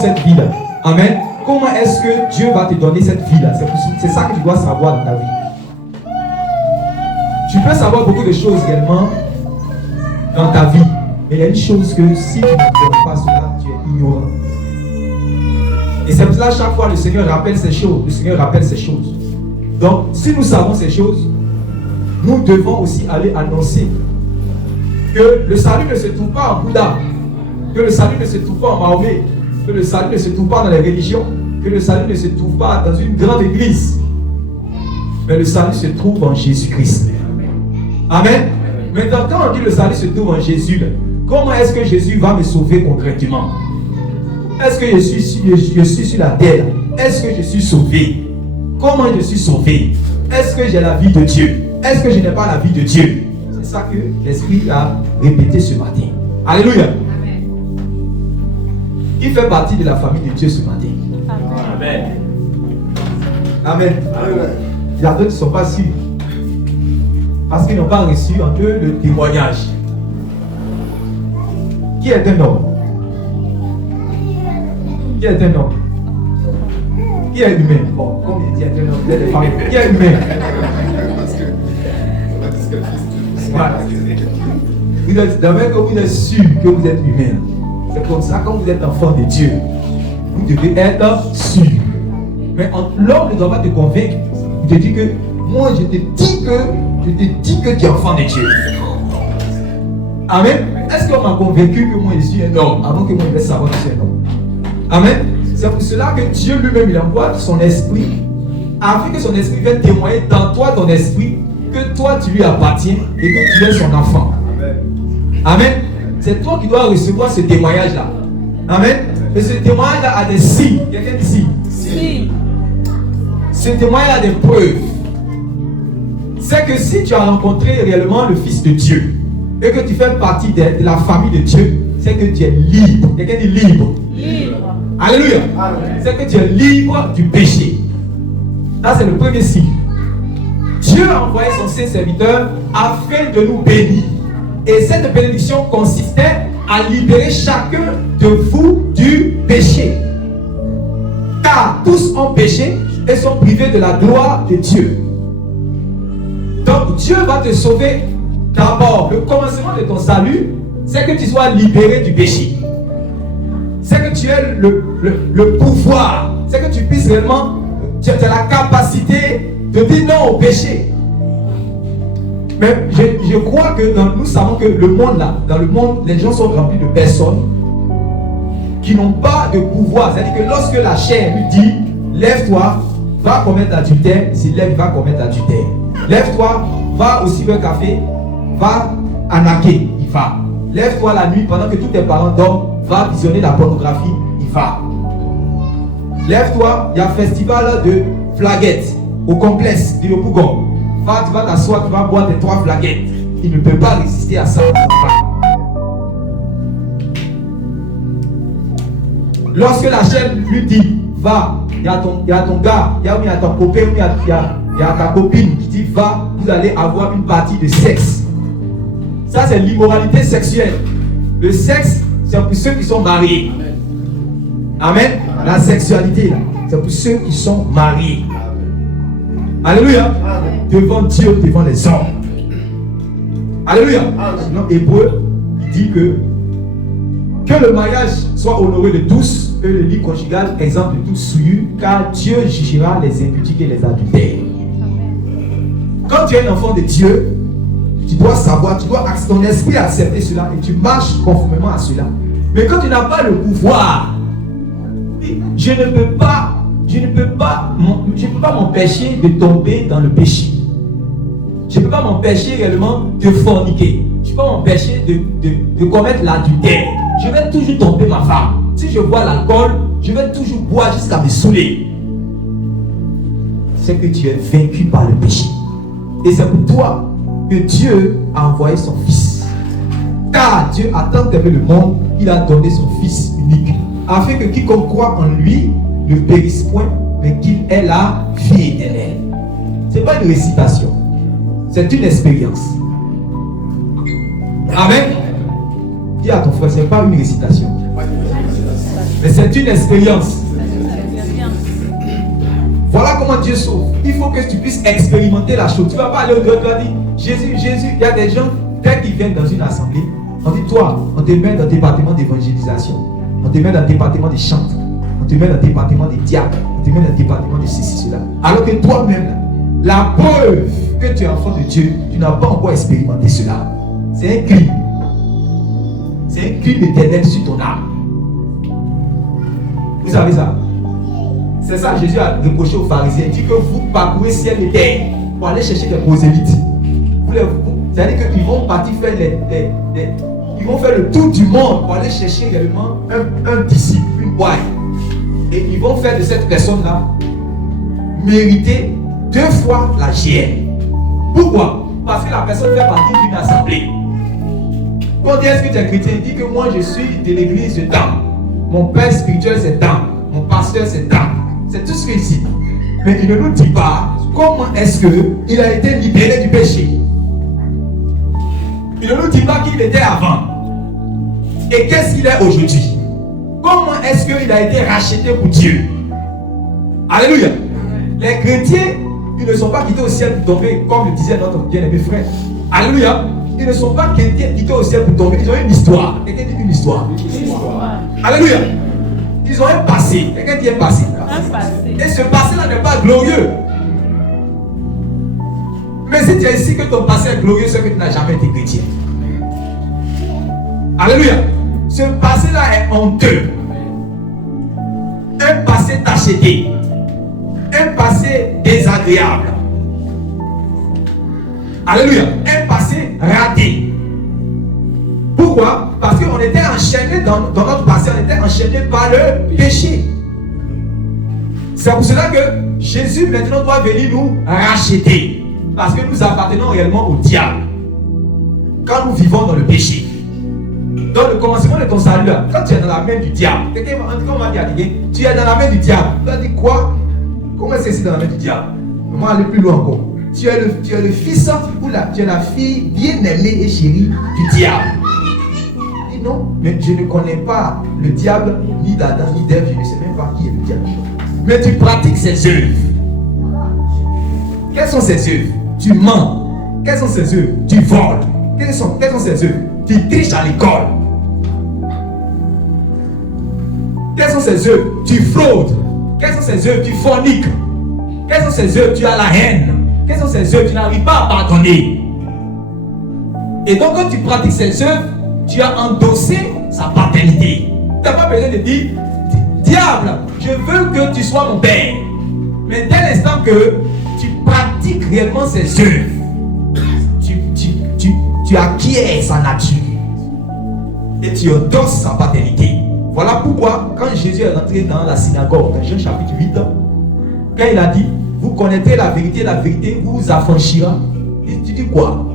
cette vie-là. Amen. Comment est-ce que Dieu va te donner cette vie-là? C'est ça que tu dois savoir dans ta vie. Tu peux savoir beaucoup de choses également dans ta vie. Mais il y a une chose que si tu ne connais pas cela, tu es ignorant. Et c'est pour cela chaque fois le Seigneur rappelle ces choses. Le Seigneur rappelle ces choses. Donc, si nous savons ces choses, nous devons aussi aller annoncer que le salut ne se trouve pas en Bouddha, que le salut ne se trouve pas en Mahomet, que le salut ne se trouve pas dans les religions, que le salut ne se trouve pas dans une grande église. Mais le salut se trouve en Jésus-Christ. Amen. Maintenant, quand on dit le salut se trouve en Jésus, comment est-ce que Jésus va me sauver concrètement? Est-ce que je suis sur la terre? Est-ce que je suis sauvé? Comment je suis sauvé? Est-ce que j'ai la vie de Dieu? Est-ce que je n'ai pas la vie de Dieu? C'est ça que l'Esprit a répété ce matin. Alléluia. Amen. Il fait partie de la famille de Dieu ce matin. Amen. Amen. Amen. Il y a d'autres qui ne sont pas sûrs. Parce qu'ils n'ont pas reçu en eux le témoignage. Qui est un homme? Qui est un homme? Qui est humain? Bon, comme il dit, un homme, il y a des femmes. Qui est humain? Voilà. D'abord que vous êtes sûr que vous êtes humain. C'est comme ça, quand vous êtes enfant de Dieu, vous devez être sûr. Mais l'homme ne doit pas te convaincre. Il te dit que moi je te dis que tu es enfant de Dieu. Amen. Est-ce qu'on m'a convaincu que moi je suis un homme avant que moi je vais savoir que je suis un homme? Amen. C'est pour cela que Dieu lui-même il envoie son esprit afin que son esprit vienne témoigner dans toi, ton esprit, que toi tu lui appartiens et que tu es son enfant. Amen. C'est toi qui dois recevoir ce témoignage-là. Amen. Et ce témoignage-là a des signes. Quelqu'un dit signe. Si. Ce témoignage a des preuves. C'est que si tu as rencontré réellement le Fils de Dieu et que tu fais partie de la famille de Dieu, c'est que tu es libre. Quelqu'un dit libre. Libre. Alléluia. C'est que tu es libre du péché. Ça c'est le premier signe. Dieu a envoyé son Saint-Serviteur afin de nous bénir. Et cette bénédiction consistait à libérer chacun de vous du péché. Car tous ont péché et sont privés de la gloire de Dieu. Donc Dieu va te sauver. D'abord, le commencement de ton salut, c'est que tu sois libéré du péché. C'est que tu aies le pouvoir. C'est que tu puisses réellement, tu as la capacité de dire non au péché. Mais je crois que nous savons que le monde là, dans le monde, les gens sont remplis de personnes qui n'ont pas de pouvoir. C'est-à-dire que lorsque la chair lui dit, lève-toi, va commettre l'adultère, il se lève, il va commettre l'adultère. Lève-toi, va au cybercafé, va arnaquer, il va. Lève-toi la nuit pendant que tous tes parents dorment, va visionner la pornographie, il va. Lève-toi, il y a un festival de flaguettes au complexe du Yopougon. Va, tu vas t'asseoir, tu vas boire tes 3 flaguettes. Il ne peut pas résister à ça. Lorsque la chaîne lui dit, va, il y a ton gars, il y a ton copain, il y a ta copine qui dit, va, vous allez avoir une partie de sexe. Ça, c'est l'immoralité sexuelle. Le sexe, c'est pour ceux qui sont mariés. Amen. La sexualité, c'est pour ceux qui sont mariés. Alléluia. Devant Dieu, devant les hommes. Alléluia. Sinon, Hébreu, il dit que le mariage soit honoré de tous, que le lit conjugal exempt de toute souillure, car Dieu jugera les impudiques et les adultères. Quand tu es un enfant de Dieu, tu dois savoir, ton esprit accepter cela et tu marches conformément à cela. Mais quand tu n'as pas le pouvoir, je ne peux pas m'empêcher de tomber dans le péché. Je ne peux pas m'empêcher réellement de forniquer. Je ne peux pas m'empêcher de commettre l'adultère. Je vais toujours tromper ma femme. Si je bois l'alcool, je vais toujours boire jusqu'à me saouler. C'est que tu es vaincu par le péché. Et c'est pour toi que Dieu a envoyé son Fils. Car Dieu a tant aimé le monde, il a donné son Fils unique, afin que quiconque croit en lui ne périsse point, mais qu'il ait la vie éternelle. Ce n'est pas une récitation, c'est une expérience. Amen. Dis à ton frère, ce n'est pas une récitation. Mais c'est une expérience. Voilà comment Dieu sauve. Il faut que tu puisses expérimenter la chose. Tu ne vas pas aller au-delà, tu vas dire Jésus, Jésus. Il y a des gens, dès qu'ils viennent dans une assemblée, on dit toi, on te met dans le département d'évangélisation, on te met dans le département de chant, on te met dans le département des diacres, on te met dans le département de ceci, cela. Alors que toi-même, la preuve que tu es enfant de Dieu, tu n'as pas encore expérimenté cela. C'est un crime. C'est un crime éternel sur ton âme. Vous savez ça? C'est ça Jésus a reproché aux pharisiens. Il dit que vous parcourez ciel et terre pour aller chercher des prosélytes. C'est-à-dire qu'ils vont partir faire ils vont faire le tour du monde pour aller chercher également un disciple, une boîte. Et ils vont faire de cette personne-là mériter 2 fois la GN. Pourquoi? Parce que la personne fait partie d'une assemblée. Quand on dit est-ce que tu es chrétien, il dit que moi je suis de l'église de temps. Mon père spirituel c'est temps. Mon pasteur c'est temps. C'est tout ce qu'il dit. Mais il ne nous dit pas comment est-ce qu'il a été libéré du péché. Il ne nous dit pas qui il était avant. Et qu'est-ce qu'il est aujourd'hui. Comment est-ce qu'il a été racheté pour Dieu. Alléluia. Les chrétiens, ils ne sont pas quittés au ciel pour tomber, comme le disait notre bien-aimé frère. Alléluia. Ils ne sont pas quittés au ciel pour tomber. Ils ont une histoire. Quelqu'un dit une histoire. Alléluia. Ils ont un passé. Quelqu'un dit un passé. Et ce passé-là n'est pas glorieux. Mais si tu es ici que ton passé est glorieux, c'est que tu n'as jamais été chrétien. Alléluia. Ce passé-là est honteux. Un passé tacheté. Un passé désagréable. Alléluia. Un passé raté. Pourquoi? Parce qu'on était enchaîné dans notre passé, on était enchaîné par le péché. C'est pour cela que Jésus maintenant doit venir nous racheter. Parce que nous appartenons réellement au diable. Quand nous vivons dans le péché. Dans le commencement de ton salut là, quand tu es dans la main du diable, quelqu'un m'a dit à quelqu'un, tu es dans la main du diable. Tu as dit quoi? Comment est-ce que c'est dans la main du diable? On va aller plus loin encore. Tu es le fils ou tu es la fille bien-aimée et chérie du diable. Il dit non, mais je ne connais pas le diable, ni d'Adam, ni d'Ève, je ne sais même pas qui est le diable. Mais tu pratiques ses œuvres. Quelles sont ses œuvres? Tu mens. Quelles sont ses œuvres? Tu voles. Quelles sont ses œuvres? Tu triches à l'école. Quelles sont ses œuvres? Tu fraudes. Quelles sont ses œuvres? Tu forniques. Quelles sont ses œuvres? Tu as la haine. Quelles sont ses œuvres? Tu n'arrives pas à pardonner. Et donc quand tu pratiques ses œuvres, tu as endossé sa paternité. Tu n'as pas besoin de dire, diable, je veux que tu sois mon père. Mais dès l'instant que tu pratiques réellement ses œuvres, tu acquiers sa nature. Et tu endosses sa paternité. Voilà pourquoi, quand Jésus est rentré dans la synagogue, dans Jean chapitre 8, quand il a dit, vous connaîtrez la vérité vous affranchira. Tu dis quoi?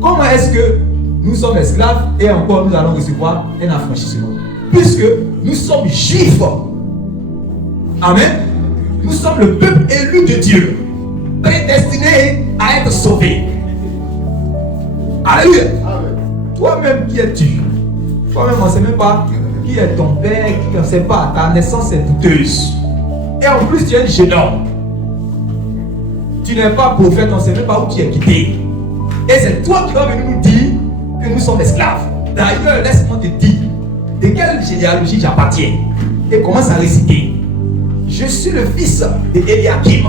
Comment est-ce que nous sommes esclaves et encore nous allons recevoir un affranchissement? Puisque nous sommes juifs. Amen. Nous sommes le peuple élu de Dieu, prédestiné à être sauvé. Alléluia. Toi-même, qui es-tu? Toi-même, on ne sait même pas qui est ton père, qui ne sait pas. Ta naissance est douteuse. Et en plus, tu es un jeune homme. Tu n'es pas prophète, on ne sait même pas où tu es quitté. Et c'est toi qui vas venir nous dire que nous sommes esclaves. D'ailleurs, laisse-moi te dire de quelle généalogie j'appartiens. Et commence à réciter. Je suis le fils d'Eliakim.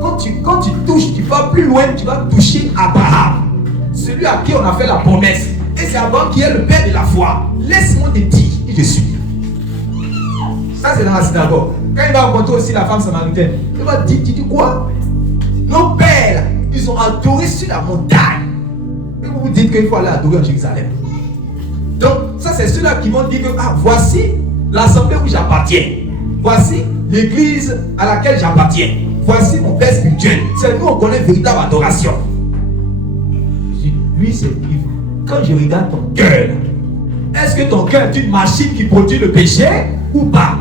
Quand tu touches, tu vas plus loin, tu vas toucher Abraham. Celui à qui on a fait la promesse. Et c'est Abraham qui est le père de la foi. Laisse-moi te dire qui je suis. Ça, c'est dans la synagogue. Quand il va rencontrer aussi la femme samaritaine, il va dire, tu dis quoi? Nos pères, ils ont adoré sur la montagne. Et vous vous dites qu'il faut aller adorer en Jérusalem. Donc, ça, c'est ceux-là qui vont dire que, voici l'assemblée où j'appartiens. Voici l'église à laquelle j'appartiens. Voici mon père spirituel. C'est nous, on connaît véritable adoration. Lui, c'est quand je regarde ton cœur, est-ce que ton cœur est une machine qui produit le péché ou pas?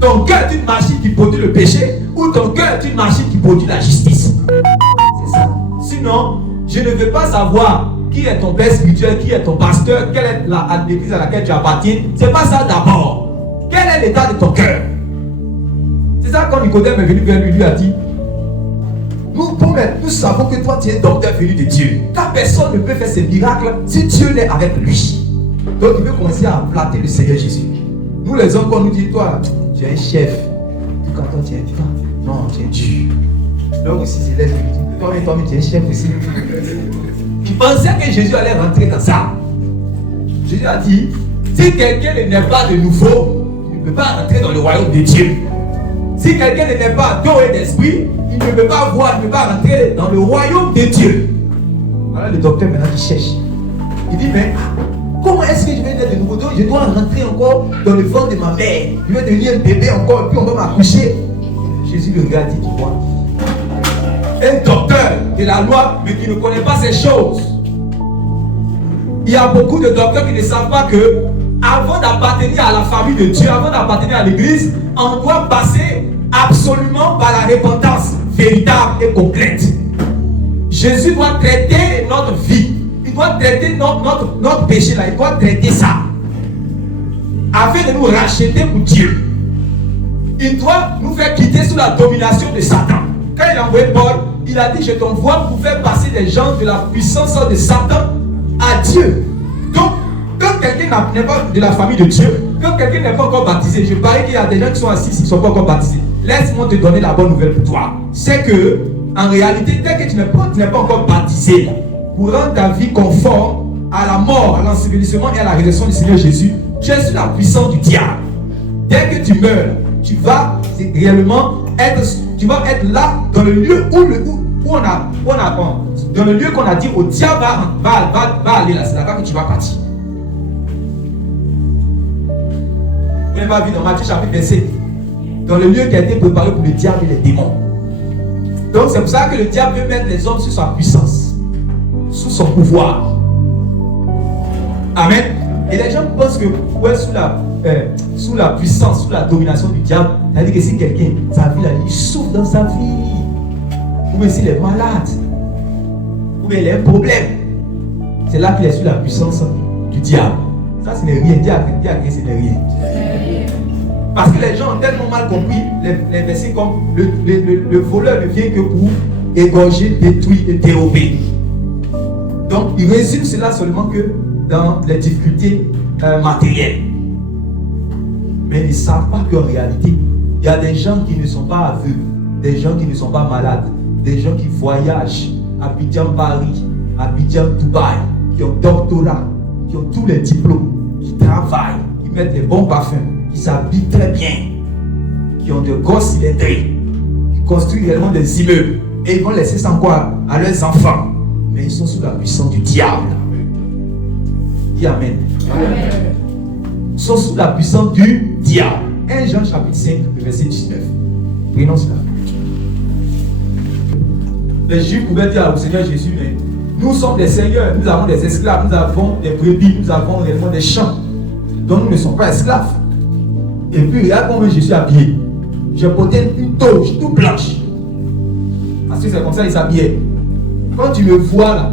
Ton cœur est une machine qui produit le péché ou ton cœur est une machine qui produit la justice? C'est ça. Sinon, je ne veux pas savoir qui est ton père spirituel, qui est ton pasteur, quelle est l'église à laquelle tu appartiens. C'est pas ça d'abord. Quel est l'état de ton cœur? C'est ça quand Nicodème est venu vers lui, lui a dit, nous savons que toi tu es docteur venu de Dieu. Car personne ne peut faire ces miracles si Dieu n'est avec lui. Donc il veut commencer à flatter le Seigneur Jésus. Nous les hommes, quand on nous dit, toi, tu es un chef. Quand toi tu es non, tu es dur. Donc aussi c'est l'être dit, toi, tu es un chef aussi. Il pensait que Jésus allait rentrer dans ça. Jésus a dit, si quelqu'un n'est pas de nouveau, il ne peut pas rentrer dans le royaume de Dieu. Si quelqu'un n'est pas d'eau et d'esprit, il ne peut pas voir, il ne peut pas rentrer dans le royaume de Dieu. Voilà le docteur maintenant qui cherche. Il dit, mais comment est-ce que je vais être de nouveau? Donc je dois rentrer encore dans le ventre de ma mère. Je vais devenir un bébé encore, puis on va m'accoucher. Jésus le regarde et dit, tu vois, un docteur de la loi, mais qui ne connaît pas ces choses. Il y a beaucoup de docteurs qui ne savent pas que avant d'appartenir à la famille de Dieu, avant d'appartenir à l'église, on doit passer absolument par la repentance véritable et concrète. Jésus doit traiter notre vie. Il doit traiter notre péché là. Il doit traiter ça. Afin de nous racheter pour Dieu. Il doit nous faire quitter sous la domination de Satan. Quand il a envoyé Paul, il a dit, je t'envoie pour faire passer des gens de la puissance de Satan à Dieu. Donc, quand quelqu'un n'est pas de la famille de Dieu, quand quelqu'un n'est pas encore baptisé, je parie qu'il y a des gens qui sont assis, qui ne sont pas encore baptisés. Laisse-moi te donner la bonne nouvelle pour toi. C'est que, en réalité, dès que tu n'es pas encore baptisé, pour rendre ta vie conforme à la mort, à l'ensevelissement et à la résurrection du Seigneur Jésus, tu es sous la puissance du diable. Dès que tu meurs, tu vas réellement être là dans le lieu où on a dans le lieu qu'on a dit au diable va aller là, c'est là-bas que tu vas partir. On va vivre dans Matthieu chapitre 27, dans le lieu qui a été préparé pour le diable et les démons. Donc c'est pour ça que le diable veut mettre les hommes sous sa puissance, sous son pouvoir. Amen. Et les gens pensent que sous la puissance, sous la domination du diable, c'est-à-dire que si quelqu'un, sa vie, il souffre dans sa vie, ou bien s'il est malade, ou bien il a un problème, c'est là qu'il est sous la puissance du diable. Ça, ce n'est rien. Dis à quelqu'un, ce n'est rien. Parce que les gens ont tellement mal compris les versets comme le voleur ne vient que pour égorger, détruire et dérober. Donc, il résume cela seulement que dans les difficultés matérielles. Mais ils ne savent pas qu'en réalité, il y a des gens qui ne sont pas aveugles, des gens qui ne sont pas malades, des gens qui voyagent à Abidjan, Paris, à Abidjan, Dubaï, qui ont doctorat, qui ont tous les diplômes, qui travaillent, qui mettent les bons parfums, qui s'habillent très bien, qui ont de grosses cylindrées, qui construisent réellement des immeubles, et ils vont laisser ça quoi à leurs enfants. Mais ils sont sous la puissance du diable. Dis Amen. Amen. Ils sont sous la puissance du diable. 1 Jean chapitre 5, verset 19. Prenons cela. Les Juifs pouvaient dire au Seigneur Jésus, mais nous sommes des seigneurs, nous avons des esclaves, nous avons des brebis, nous avons réellement des champs. Donc nous ne sommes pas esclaves. Et puis regarde comment je suis habillé. J'ai porté une toge toute blanche. Parce que c'est comme ça qu'ils s'habillaient. Quand tu me vois là,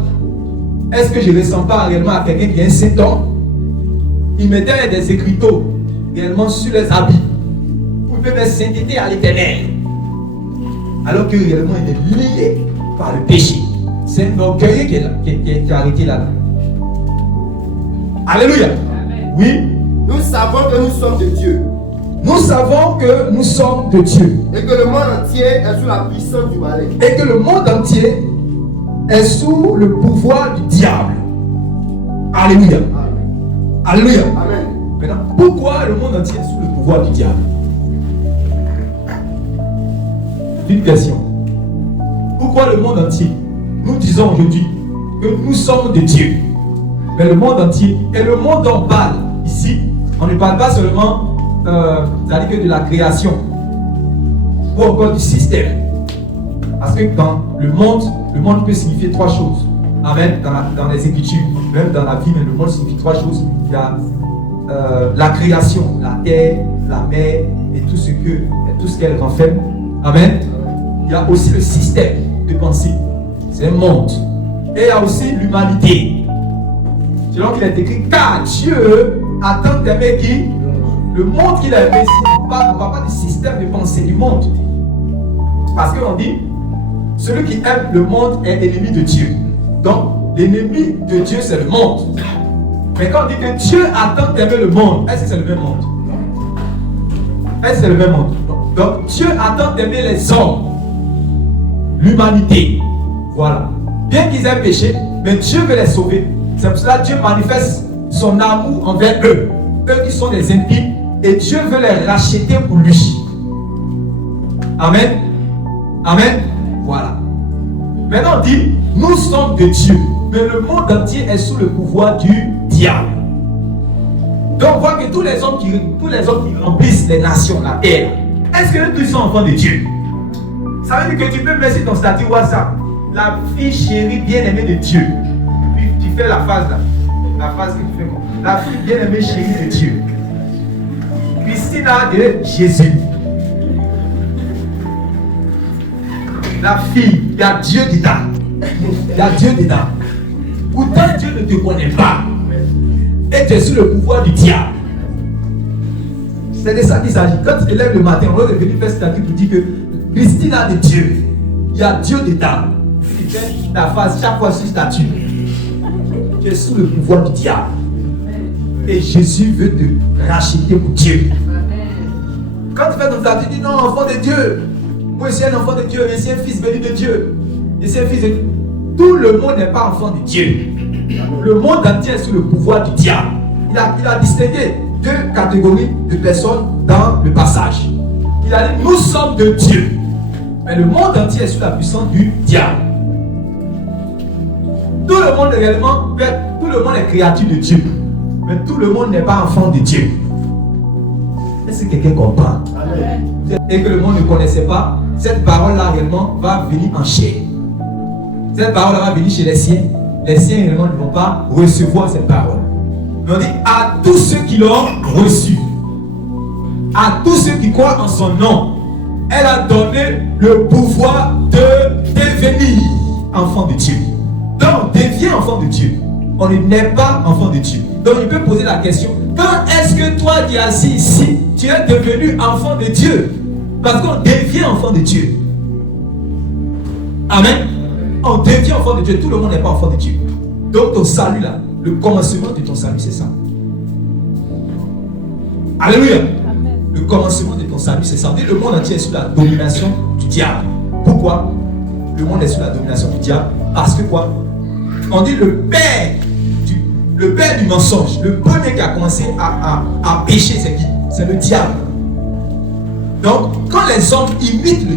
est-ce que je ne ressemble pas réellement à quelqu'un qui a un saint homme? Ils mettaient des écriteaux réellement sur les habits pour faire sainteté à l'éternel. Alors que réellement il est lié par le péché. C'est un orgueilleux qui est arrêté là. Alléluia. Amen. Oui. Nous savons que nous sommes de Dieu. Nous savons que nous sommes de Dieu. Et que le monde entier est sous la puissance du malin. Et que le monde entier est sous le pouvoir du diable. Alléluia. Amen. Alléluia. Amen. Maintenant, pourquoi le monde entier est sous le pouvoir du diable? Une question. Pourquoi le monde entier? Nous disons aujourd'hui que nous sommes de Dieu. Mais le monde entier, et le monde dont on parle ici, on ne parle pas seulement c'est-à-dire que de la création ou encore du système. Parce que dans le monde peut signifier trois choses. Amen. Dans les Écritures, même dans la vie, mais le monde signifie trois choses. Il y a la création, la terre, la mer et tout ce qu'elle renferme. Amen. Il y a aussi le système de pensée. C'est un monde. Et il y a aussi l'humanité. Selon qu'il est écrit, car Dieu a tant aimé qui? Le monde qu'il a aimé. On ne parle pas du système de pensée du monde. Parce qu'on dit, celui qui aime le monde est ennemi de Dieu. Donc, l'ennemi de Dieu, c'est le monde. Mais quand on dit que Dieu a tant aimé le monde, est-ce que c'est le même monde? Est-ce que c'est le même monde? Donc, Dieu a tant aimé les hommes, l'humanité. Voilà. Bien qu'ils aient péché, mais Dieu veut les sauver. C'est pour cela que Dieu manifeste son amour envers eux. Eux qui sont des impies. Et Dieu veut les racheter pour lui. Amen. Amen. Voilà. Maintenant on dit, nous sommes de Dieu. Mais le monde entier est sous le pouvoir du diable. Donc on voit que tous les hommes qui remplissent les nations, la terre, est-ce que eux tous sont enfants de Dieu? Ça veut dire que tu peux mettre sur ton statut WhatsApp la fille chérie bien-aimée de Dieu. Puis tu fais la phase là. La phase que tu fais quoi? La fille bien-aimée chérie de Dieu. Christina de Jésus. La fille, il y a Dieu dedans. Il y a Dieu dedans. Pourtant Dieu ne te connaît pas. Et tu es sous le pouvoir du diable. C'est de ça qu'il s'agit. Quand tu te lèves le matin, on va venir faire statut pour dire que Christina de Dieu. Il y a Dieu dedans. Tu fais ta phase chaque fois sur statut. Tu es sous le pouvoir du diable. Et Jésus veut te racheter pour Dieu. Quand tu fais ton statut, tu dis non, enfant de Dieu. Moi, je suis un enfant de Dieu. Je suis un fils béni de Dieu. Je suis un fils de Dieu. Tout le monde n'est pas enfant de Dieu. Le monde entier est sous le pouvoir du diable. Il a distingué deux catégories de personnes dans le passage. Il a dit nous sommes de Dieu. Mais le monde entier est sous la puissance du diable. Tout le monde réellement, tout le monde est créature de Dieu. Mais tout le monde n'est pas enfant de Dieu. Est-ce que quelqu'un comprend? Et que le monde ne connaissait pas, cette parole-là réellement va venir en chair. Cette parole-là va venir chez les siens. Les siens réellement ne vont pas recevoir cette parole. Mais on dit à tous ceux qui l'ont reçu, à tous ceux qui croient en son nom, elle a donné le pouvoir de devenir enfant de Dieu. Donc on devient enfant de Dieu. On n'est pas enfant de Dieu. Donc il peut poser la question, quand est-ce que toi qui es assis ici, tu es devenu enfant de Dieu? Parce qu'on devient enfant de Dieu. Amen. On devient enfant de Dieu. Tout le monde n'est pas enfant de Dieu. Donc ton salut là, le commencement de ton salut, c'est ça. Alléluia. Amen. Le commencement de ton salut, c'est ça. On dit le monde entier est sous la domination du diable. Pourquoi? Le monde est sous la domination du diable. Parce que quoi? On dit le père du mensonge, le premier qui a commencé à pécher, c'est qui? C'est le diable. Donc, quand les hommes imitent le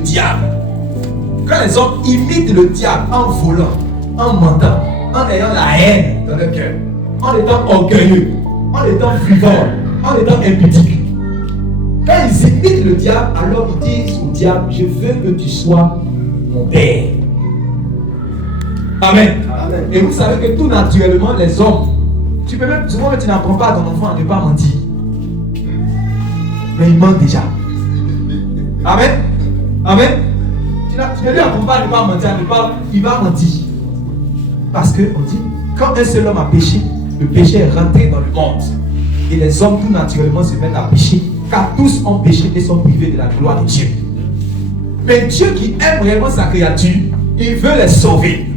diable, en volant, en mentant, en ayant la haine dans le cœur, en étant orgueilleux, en étant frivole, en étant impudique, quand ils imitent le diable, alors ils disent au diable, je veux que tu sois mon père. Amen. Amen. Et vous savez que tout naturellement, les hommes, tu peux même, souvent tu n'apprends pas à ton enfant à ne pas mentir. Mais il ment déjà. Amen. Amen. Tu ne lui apprends pas à ne pas mentir, il va mentir. Parce qu'on dit, quand un seul homme a péché, le péché est rentré dans le monde. Et les hommes tout naturellement se mettent à pécher, car tous ont péché et sont privés de la gloire de Dieu. Mais Dieu qui aime réellement sa créature, il veut les sauver.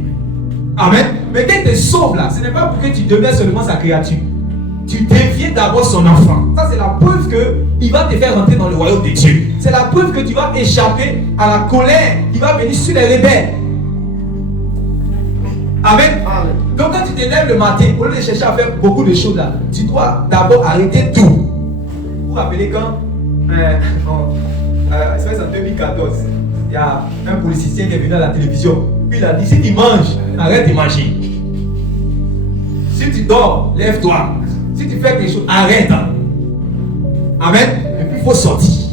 Amen. Mais quand il te sauve là, ce n'est pas pour que tu deviens seulement sa créature. Tu deviens d'abord son enfant. Ça c'est la preuve qu'il va te faire rentrer dans le royaume de Dieu. C'est la preuve que tu vas échapper à la colère qui va venir sur les rebelles. Amen. Amen. Donc quand tu te lèves le matin, au lieu de chercher à faire beaucoup de choses là, tu dois d'abord arrêter tout. Vous vous rappelez quand c'est en 2014, il y a un politicien qui est venu à la télévision. Puis il a dit, si tu manges, arrête de manger. Si tu dors, lève-toi. Si tu fais quelque chose, arrête. Amen. Et puis il faut sortir.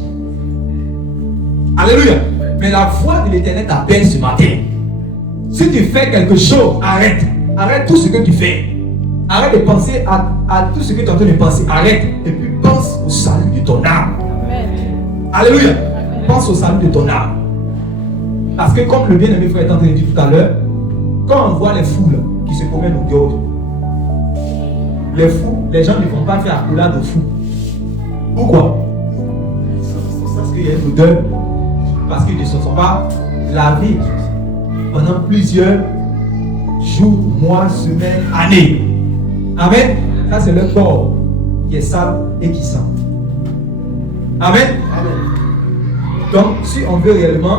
Alléluia. Mais la voix de l'Éternel t'appelle ce matin. Si tu fais quelque chose, arrête. Arrête tout ce que tu fais. Arrête de penser à tout ce que tu es en train de penser. Arrête. Et puis pense au salut de ton âme. Amen. Alléluia. Amen. Pense au salut de ton âme. Parce que comme le bien-aimé frère est en train de dire tout à l'heure, quand on voit les foules qui se promènent au dehors, les fous, les gens ne vont pas faire accolade aux fous. Pourquoi? Parce qu'il y a une odeur, parce qu'ils ne se sont pas lavés pendant plusieurs jours, mois, semaines, années. Amen. Ça, c'est le corps qui est sale et qui sent. Amen. Donc, si on veut réellement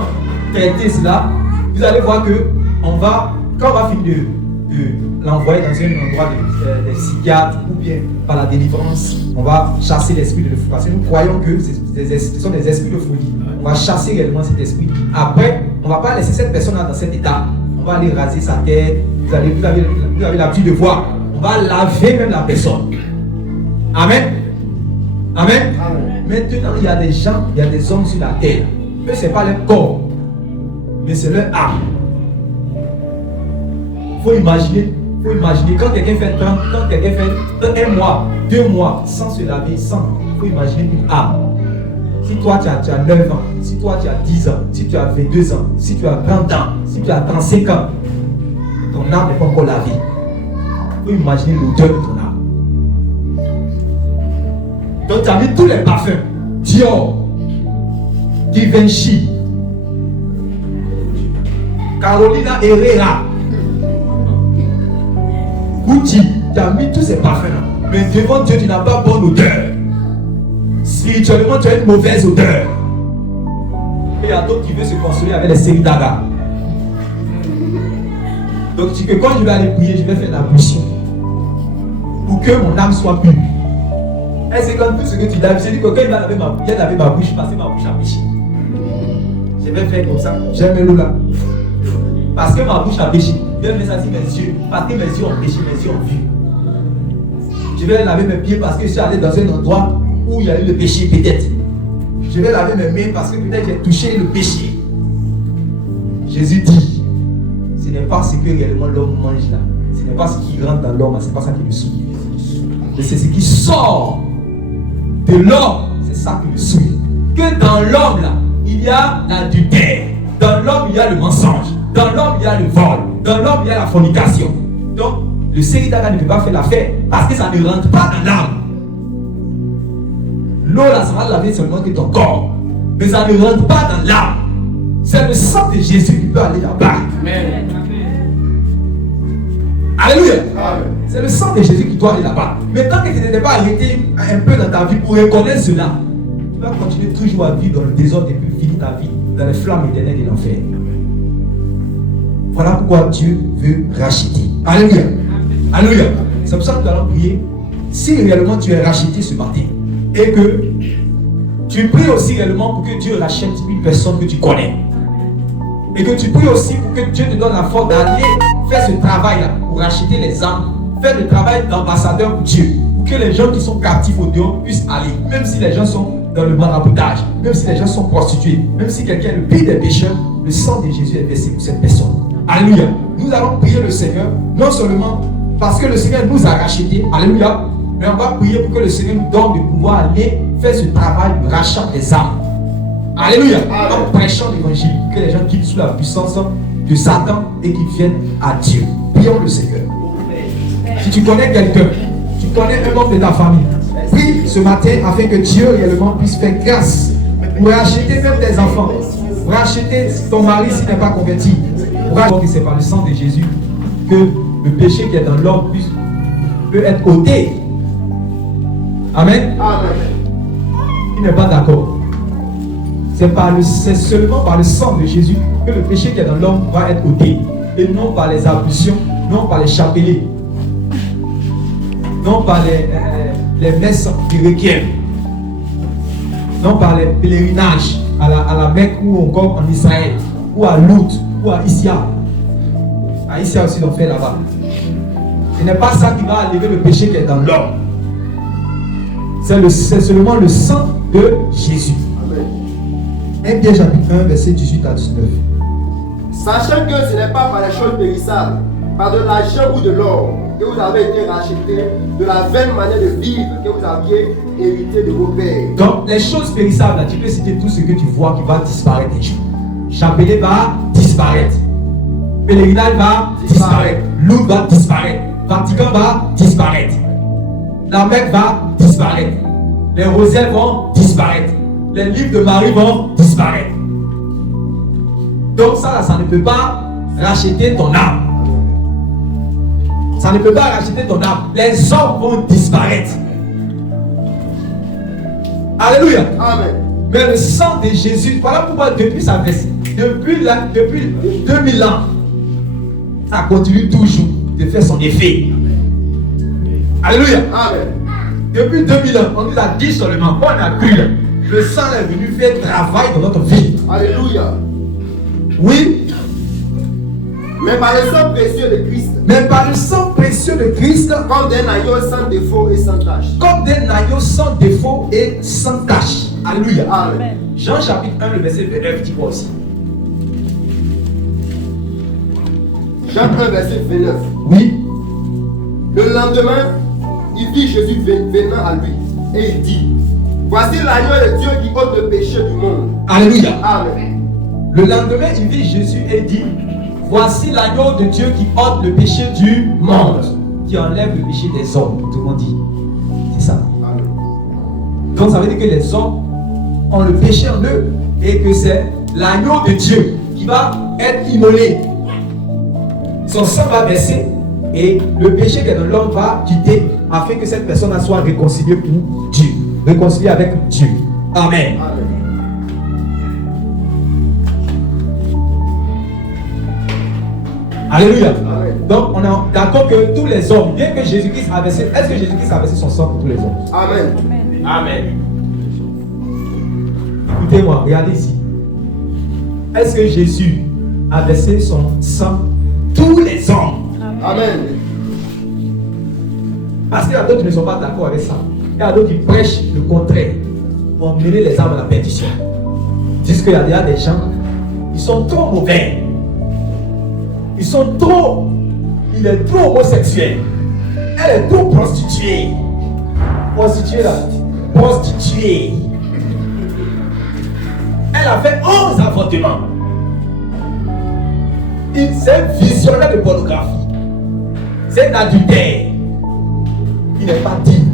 traiter cela, vous allez voir que quand on va finir de l'envoyer dans un endroit des psychiatres ou bien par la délivrance, on va chasser l'esprit de folie. Parce que nous croyons que ce sont des esprits de folie. On va chasser réellement cet esprit. Après, on ne va pas laisser cette personne dans cet état. On va aller raser sa tête. Vous avez l'habitude de voir. On va laver même la personne. Amen. Amen. Maintenant, il y a des gens, il y a des hommes sur la terre. Eux, ce n'est pas leur corps, mais c'est leur âme. Il faut imaginer quand quelqu'un fait 30, quand quelqu'un fait 1 mois, 2 mois sans se laver, il faut imaginer une âme. Si toi tu as 9 ans, si toi tu as 10 ans, si tu as 22 ans, si tu as 30 ans, si tu as 35 ans, ton âme n'est pas encore lavée. Il faut imaginer l'odeur de ton âme. Donc tu as mis tous les parfums, Dior, Givenchy, Carolina Herrera, Gucci, tu as mis tous ces parfums-là. Mais devant Dieu, tu n'as pas bonne odeur. Spirituellement, tu as une mauvaise odeur. Et il y a d'autres qui veulent se consoler avec les séries d'Aga. Donc tu dis que quand je vais aller prier, je vais faire la bouche pour que mon âme soit pure. Et c'est comme tout ce que tu laves. Je dis que quand il va laver ma bouche, passer ma bouche à péché. Je vais faire comme ça. J'aime l'eau là. Parce que ma bouche a péché. Je vais mettre ça sur mes yeux. Parce que mes yeux ont péché, mes yeux ont vu. Je vais laver mes pieds parce que je suis allé dans un endroit où il y a eu le péché, peut-être. Je vais laver mes mains parce que peut-être j'ai touché le péché. Jésus dit, ce n'est pas ce que réellement l'homme mange là. Ce n'est pas ce qui rentre dans l'homme, ce n'est pas ça qui le souille. Mais c'est ce qui sort de l'homme, c'est ça qui le souille. Que dans l'homme là, il y a l'adultère. Dans l'homme, il y a le mensonge. Dans l'homme, il y a le vol. Dans l'homme, il y a la fornication. Donc, le Seigneur ne peut pas faire l'affaire parce que ça ne rentre pas dans l'âme. L'eau là, ça va laver seulement que ton corps. Mais ça ne rentre pas dans l'âme. C'est le sang de Jésus qui peut aller là-bas. Amen. Alléluia. C'est le sang de Jésus qui doit aller là-bas. Mais tant que tu n'étais pas arrêté un peu dans ta vie pour reconnaître cela, tu vas continuer toujours à vivre dans le désordre et puis finir ta vie dans les flammes éternelles de l'enfer. Voilà pourquoi Dieu veut racheter. Alléluia. Alléluia. C'est pour ça que nous allons prier. Si réellement tu es racheté ce matin et que tu pries aussi réellement pour que Dieu rachète une personne que tu connais. Et que tu pries aussi pour que Dieu te donne la force d'aller faire ce travail-là pour racheter les âmes, faire le travail d'ambassadeur pour Dieu, pour que les gens qui sont captifs au dehors puissent aller, même si les gens sont dans le maraboutage, même si les gens sont prostitués, même si quelqu'un est le pire des pécheurs, le sang de Jésus est versé pour cette personne. Alléluia. Nous allons prier le Seigneur, non seulement parce que le Seigneur nous a rachetés, alléluia, mais on va prier pour que le Seigneur nous donne de pouvoir aller faire ce travail de rachat des âmes. Alléluia. En prêchant l'évangile, que les gens quittent sous la puissance de Satan et qu'ils viennent à Dieu. Prions le Seigneur. Si tu connais quelqu'un, tu connais un membre de ta famille, prie ce matin afin que Dieu réellement puisse faire grâce pour racheter même tes enfants, pour racheter ton mari s'il n'est pas converti, pour racheter que c'est par le sang de Jésus que le péché qui est dans l'homme peut être ôté. Amen. Il n'est pas d'accord. C'est seulement par le sang de Jésus que le péché qui est dans l'homme va être ôté. Et non par les ablutions, non par les chapelets, non par les messes du requiem, non par les pèlerinages à la Mecque ou encore en Israël, ou à Lourdes, ou à Issia. À Issia aussi, on fait là-bas. Ce n'est pas ça qui va enlever le péché qui est dans l'homme. C'est seulement le sang de Jésus. 1 Pierre chapitre 1, verset 18 à 19. Sachant que ce n'est pas par les choses périssables, par de l'argent ou de l'or, que vous avez été rachetés, de la vaine manière de vivre que vous aviez hérité de vos pères. Donc, les choses périssables, là, tu peux citer tout ce que tu vois qui va disparaître un jour. Chapelet va disparaître. Pèlerinage va disparaître. Lourdes va disparaître. Vatican va disparaître. la Mecque va disparaître. Les rosaires vont disparaître. Les livres de Marie vont disparaître. Donc ça ne peut pas racheter ton âme. Ça ne peut pas racheter ton âme. Les hommes vont disparaître. Alléluia. Amen. Mais le sang de Jésus, voilà pourquoi depuis sa blessure, depuis 2000 ans, ça continue toujours de faire son effet. Alléluia. Amen. Depuis 2000 ans, on nous a dit seulement, on a cru, le sang est venu faire travail dans notre vie. Alléluia. Oui. Mais par le sang précieux de Christ, Mais par le sang précieux de Christ, comme d'un agneau sans défaut et sans tache. comme d'un agneau sans défaut et sans tache. Alléluia. Amen. Jean chapitre 1, le verset 29 dit quoi aussi? Jean 1, verset 29. Oui. Le lendemain, il vit Jésus venant à lui. Et il dit, voici l'agneau de Dieu qui ôte le péché du monde. Alléluia. Amen. Le lendemain, il vit Jésus et dit, voici l'agneau de Dieu qui ôte le péché du monde, qui enlève le péché des hommes. Tout le monde dit, c'est ça. Amen. Donc ça veut dire que les hommes ont le péché en eux et que c'est l'agneau de Dieu qui va être immolé. Son sang va verser et le péché qui est dans l'homme va quitter afin que cette personne soit réconciliée pour Dieu, réconciliée avec Dieu. Amen. Amen. Alléluia. Amen. Donc on est d'accord que tous les hommes, bien que Jésus-Christ a versé, est-ce que Jésus-Christ a versé son sang pour tous les hommes? Amen. Amen. Écoutez-moi, regardez ici. Est-ce que Jésus a versé son sang tous les hommes? Amen. Parce qu'il y a d'autres qui ne sont pas d'accord avec ça. Il y a d'autres qui prêchent le contraire pour emmener les âmes à la perdition. Ils disent qu'il y a déjà des gens, ils sont trop mauvais. Ils sont trop. Il est trop homosexuel. Elle est trop prostituée. Prostituée là. Prostituée. Elle a fait 11 avortements. C'est un visionnaire de pornographie. C'est un adultère. Il n'est pas digne.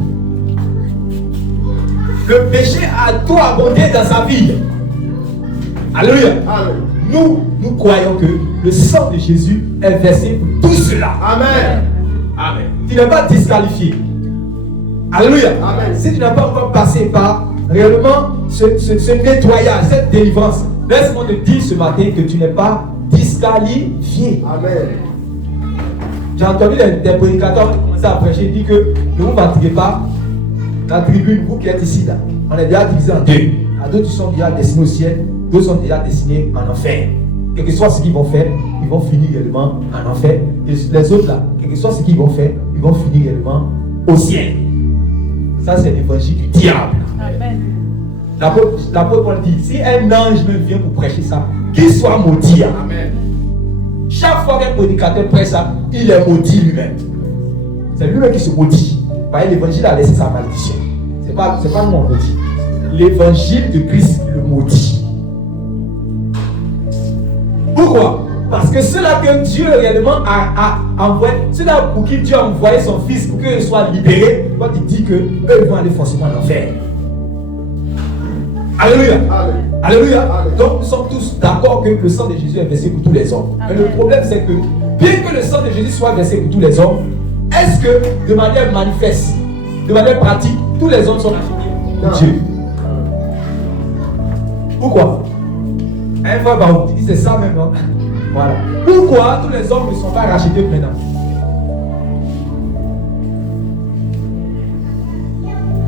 Le péché a tout abondé dans sa vie. Alléluia. Amen. Nous croyons que le sang de Jésus est versé pour tout cela. Amen. Amen. Tu n'es pas disqualifié. Alléluia. Amen. Si tu n'as pas encore passé par réellement ce nettoyage, cette délivrance, laisse-moi te dire ce matin que tu n'es pas disqualifié. Amen. J'ai entendu des prédicateurs qui commençaient à prêcher, dire que ne vous fatiguez pas. La tribune, vous qui êtes ici, là, on est déjà divisé en deux. Il y a d'autres qui sont déjà destinés au ciel, d'autres sont déjà destinés en enfer. Quel que soit ce qu'ils vont faire, ils vont finir également en enfer. Et les autres là, quel que soit ce qu'ils vont faire, ils vont finir également au ciel. Ça, c'est l'évangile du diable. Amen. L'apôtre Paul dit, si un ange me vient pour prêcher ça, qu'il soit maudit. Amen. Chaque fois qu'un prédicateur prêche ça, il est maudit lui-même. C'est lui-même qui se maudit. Parce que l'évangile a laissé sa malédiction. C'est pas nous on maudit. L'évangile de Christ le maudit. Pourquoi? Parce que ceux-là que Dieu réellement a envoyé, ceux-là pour qui Dieu a envoyé son fils pour qu'ils soient libérés, quand il dit qu'eux vont aller forcément en enfer. Alléluia. Amen. Alléluia. Amen. Donc nous sommes tous d'accord que le sang de Jésus est versé pour tous les hommes. Mais le problème c'est que, bien que le sang de Jésus soit versé pour tous les hommes, est-ce que de manière manifeste, de manière pratique, tous les hommes sont affiliés pour Dieu? Pourquoi? Un fois, on dit c'est ça même, non? Voilà. Pourquoi tous les hommes ne sont pas rachetés maintenant?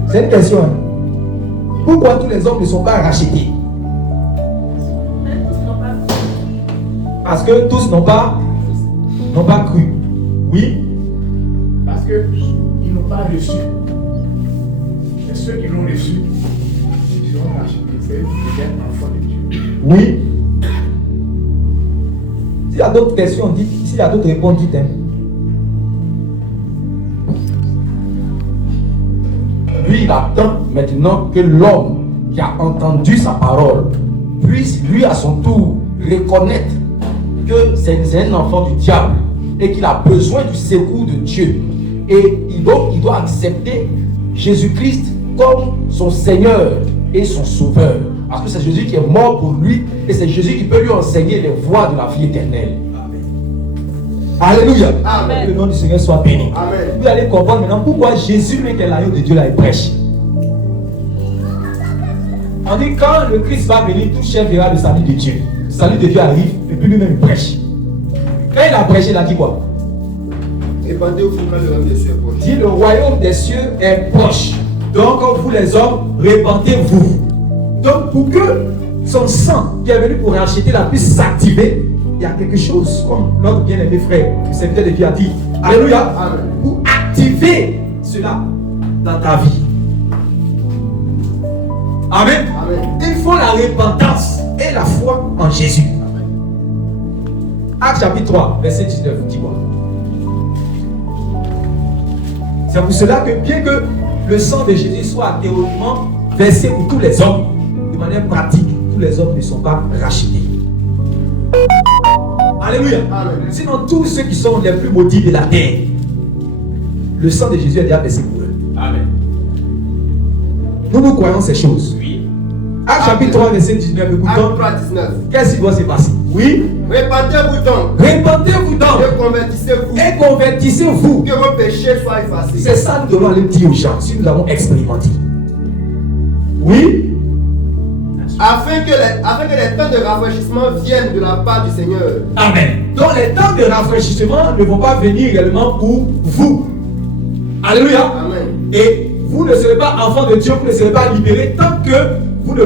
C'est une question. Hein? Pourquoi tous les hommes ne sont pas rachetés? Parce que tous n'ont pas cru. Oui? Parce qu'ils n'ont pas reçu. Et ceux qui l'ont reçu, ils seront rachetés. C'est deviennent enfants de Dieu. Oui. S'il y a d'autres questions, dites. S'il y a d'autres réponses, dites. Hein. Lui, il attend maintenant que l'homme qui a entendu sa parole puisse, lui, à son tour, reconnaître que c'est un enfant du diable et qu'il a besoin du secours de Dieu. Et donc, il doit accepter Jésus-Christ comme son Seigneur et son Sauveur. Parce que c'est Jésus qui est mort pour lui et c'est Jésus qui peut lui enseigner les voies de la vie éternelle. Alléluia. Amen. Que le nom du Seigneur soit béni. Amen. Vous allez comprendre maintenant pourquoi Jésus, lui, qui est l'agneau de Dieu, là, il prêche. On dit quand le Christ va venir, tout chef verra le salut de Dieu. Le salut de Dieu arrive et puis lui-même il prêche. Quand il a prêché, il a dit quoi? Répandez-vous quand le royaume des cieux est proche. Dit le royaume des cieux est proche. Donc vous les hommes, répandez-vous. Donc pour que son sang qui est venu pour racheter la puisse s'activer, il y a quelque chose, comme notre bien-aimé frère, le serviteur de Dieu a dit. Alléluia. Amen. Pour activer cela dans ta vie. Amen. Amen. Il faut la repentance et la foi en Jésus. Actes chapitre 3, verset 19, dis quoi? C'est pour cela que bien que le sang de Jésus soit théoriquement versé pour tous les hommes, de manière pratique, tous les hommes ne sont pas rachetés. Alléluia. Amen. Sinon, tous ceux qui sont les plus maudits de la terre, le sang de Jésus est déjà versé pour eux. Amen. Nous croyons ces choses. Oui. Actes chapitre 3, verset 19, Acte écoutons. 3, 19. Qu'est-ce qui doit se passer? Oui. Répandez-vous donc Répandez-vous donc et convertissez-vous et convertissez-vous. que vos péchés soient effacés. C'est ça que nous devons aller dire aux gens si nous avons expérimenté. Oui. Afin que les temps de rafraîchissement viennent de la part du Seigneur. Amen. Donc les temps de rafraîchissement ne vont pas venir réellement pour vous. Alléluia. Amen. Et vous ne serez pas enfants de Dieu, vous ne serez pas libérés tant que vous ne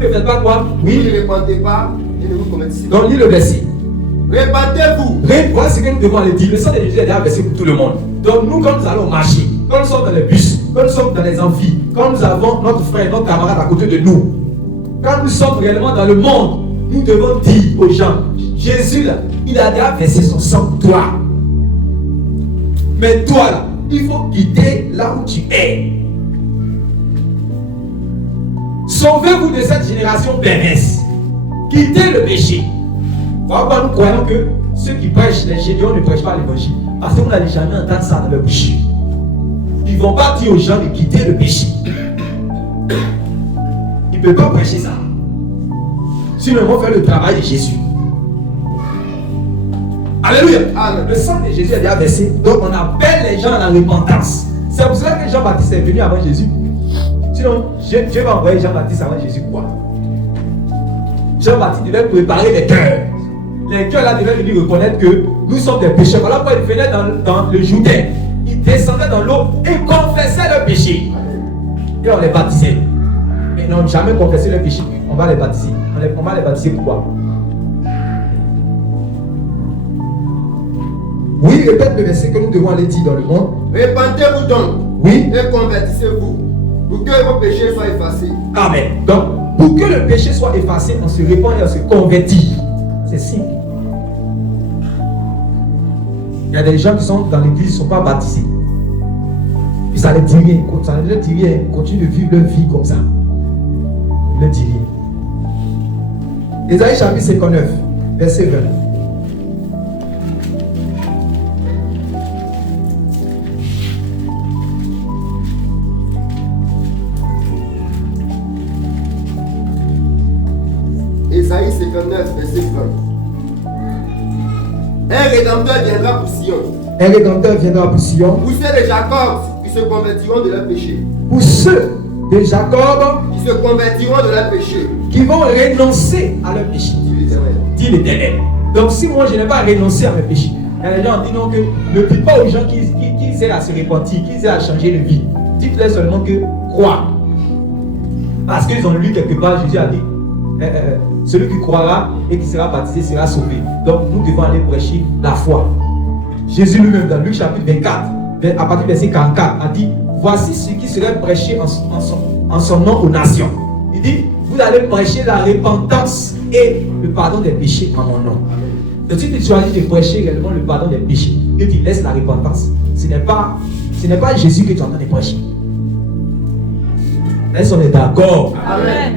faites pas quoi? Vous ne Oui. répandez pas et ne vous convertissez pas. Donc lis le verset. Répandez-vous. Voilà ce que nous devons aller dire. Le sang de Jésus est déjà versé pour tout le monde. Donc nous, quand nous allons marcher, quand nous sommes dans les bus, quand nous sommes dans les amphis, quand nous avons notre frère, notre camarade à côté de nous, quand nous sommes réellement dans le monde, nous devons dire aux gens, Jésus là, il a déjà versé son sang pour toi. Mais toi là, il faut quitter là où tu es. Sauvez-vous de cette génération perverse. Quittez le péché. Pourquoi nous croyons que ceux qui prêchent, les géniaux ne prêchent pas l'évangile? Parce qu'on n'allait jamais entendre ça dans leur bouche. Ils ne vont pas dire aux gens de quitter le péché. Ils ne peuvent pas prêcher ça. Sinon, ils vont faire le travail de Jésus. Alléluia. Amen. Le sang de Jésus est déjà versé. Donc on appelle les gens à la repentance. C'est pour cela que Jean-Baptiste est venu avant Jésus. Sinon, Dieu va envoyer Jean-Baptiste avant Jésus. Quoi? Jean-Baptiste devait préparer les cœurs. Les cœurs là devaient venir reconnaître que nous sommes des pécheurs. Alors quand ils venaient dans le Jourdain, ils descendaient dans l'eau et confessaient leurs péchés. Et on les baptisait. Mais ils n'ont jamais confessé leurs péchés. On va les baptiser. On va les baptiser pourquoi? Oui, répète le verset que nous devons aller dire dans le monde. Répandez-vous donc Oui. et convertissez-vous pour que vos péchés soient effacés. Amen. Donc, pour que le péché soit effacé, on se répand et on se convertit. C'est simple. Il y a des gens qui sont dans l'église, ils ne sont pas baptisés. Puis ça ne dit rien. Ça ne leur dit rien. Ils continuent de vivre leur vie comme ça. Il ne dit rien. Ésaïe chapitre 59, verset 20. Ésaïe 59, verset 20. Un rédempteur viendra pour Sion. Un rédempteur viendra pour Sion. Pour ceux de Jacob qui se convertiront de leurs péchés. Pour ceux de Jacob Qui se convertiront de leurs péchés. qui vont renoncer à leur péché. Dit l'Éternel. Dit l'Éternel. Donc si moi je n'ai pas renoncé à mes péchés, il y a des gens qui disent non que ne dites pas aux gens qu'ils aient à se repentir, qu'ils aient à changer de vie. Dites-leur seulement que croient. Parce qu'ils ont lu quelque part, Jésus a dit celui qui croira et qui sera baptisé sera sauvé. Donc nous devons aller prêcher la foi. Jésus lui-même dans Luc chapitre 24, à partir du verset 44, a dit voici ce qui serait prêché en son nom aux nations. Il dit vous allez prêcher la repentance et le pardon des péchés en mon nom. Donc si tu choisis de prêcher réellement le pardon des péchés, que tu laisses la repentance, ce n'est pas Jésus que tu entends de prêcher. Est-ce qu'on est d'accord? Amen.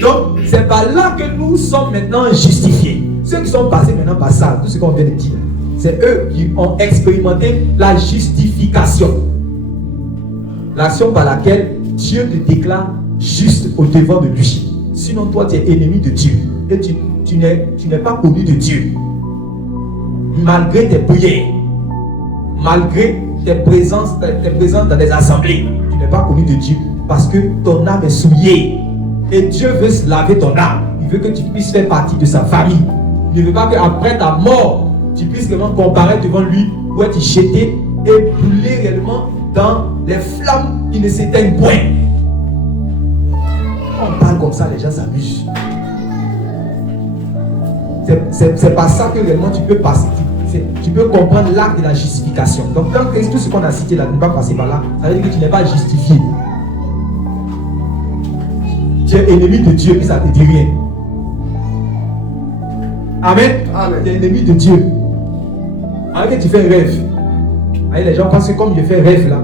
Donc, c'est par là que nous sommes maintenant justifiés. Ceux qui sont passés maintenant par ça, tout ce qu'on vient de dire, c'est eux qui ont expérimenté la justification. L'action par laquelle Dieu te déclare juste au devant de lui. Sinon, toi, tu es ennemi de Dieu. Et tu n'es pas connu de Dieu. Malgré tes prières, malgré tes présences dans des assemblées, tu n'es pas connu de Dieu. Parce que ton âme est souillée. Et Dieu veut se laver ton âme. Il veut que tu puisses faire partie de sa famille. Il ne veut pas qu'après ta mort, tu puisses vraiment comparaître devant lui ou être jeté et brûler réellement dans les flammes qui ne s'éteignent point. On parle comme ça, les gens s'amusent. C'est pas ça que réellement tu peux passer. Tu peux comprendre l'acte de la justification. Donc, quand tout ce qu'on a cité là n'est pas passé par là, ça veut dire que tu n'es pas justifié. Tu es ennemi de Dieu, puis ça ne te dit rien. Amen. Amen. Tu es ennemi de Dieu. Avec que tu fais un rêve. Les gens pensent que comme je fais un rêve là,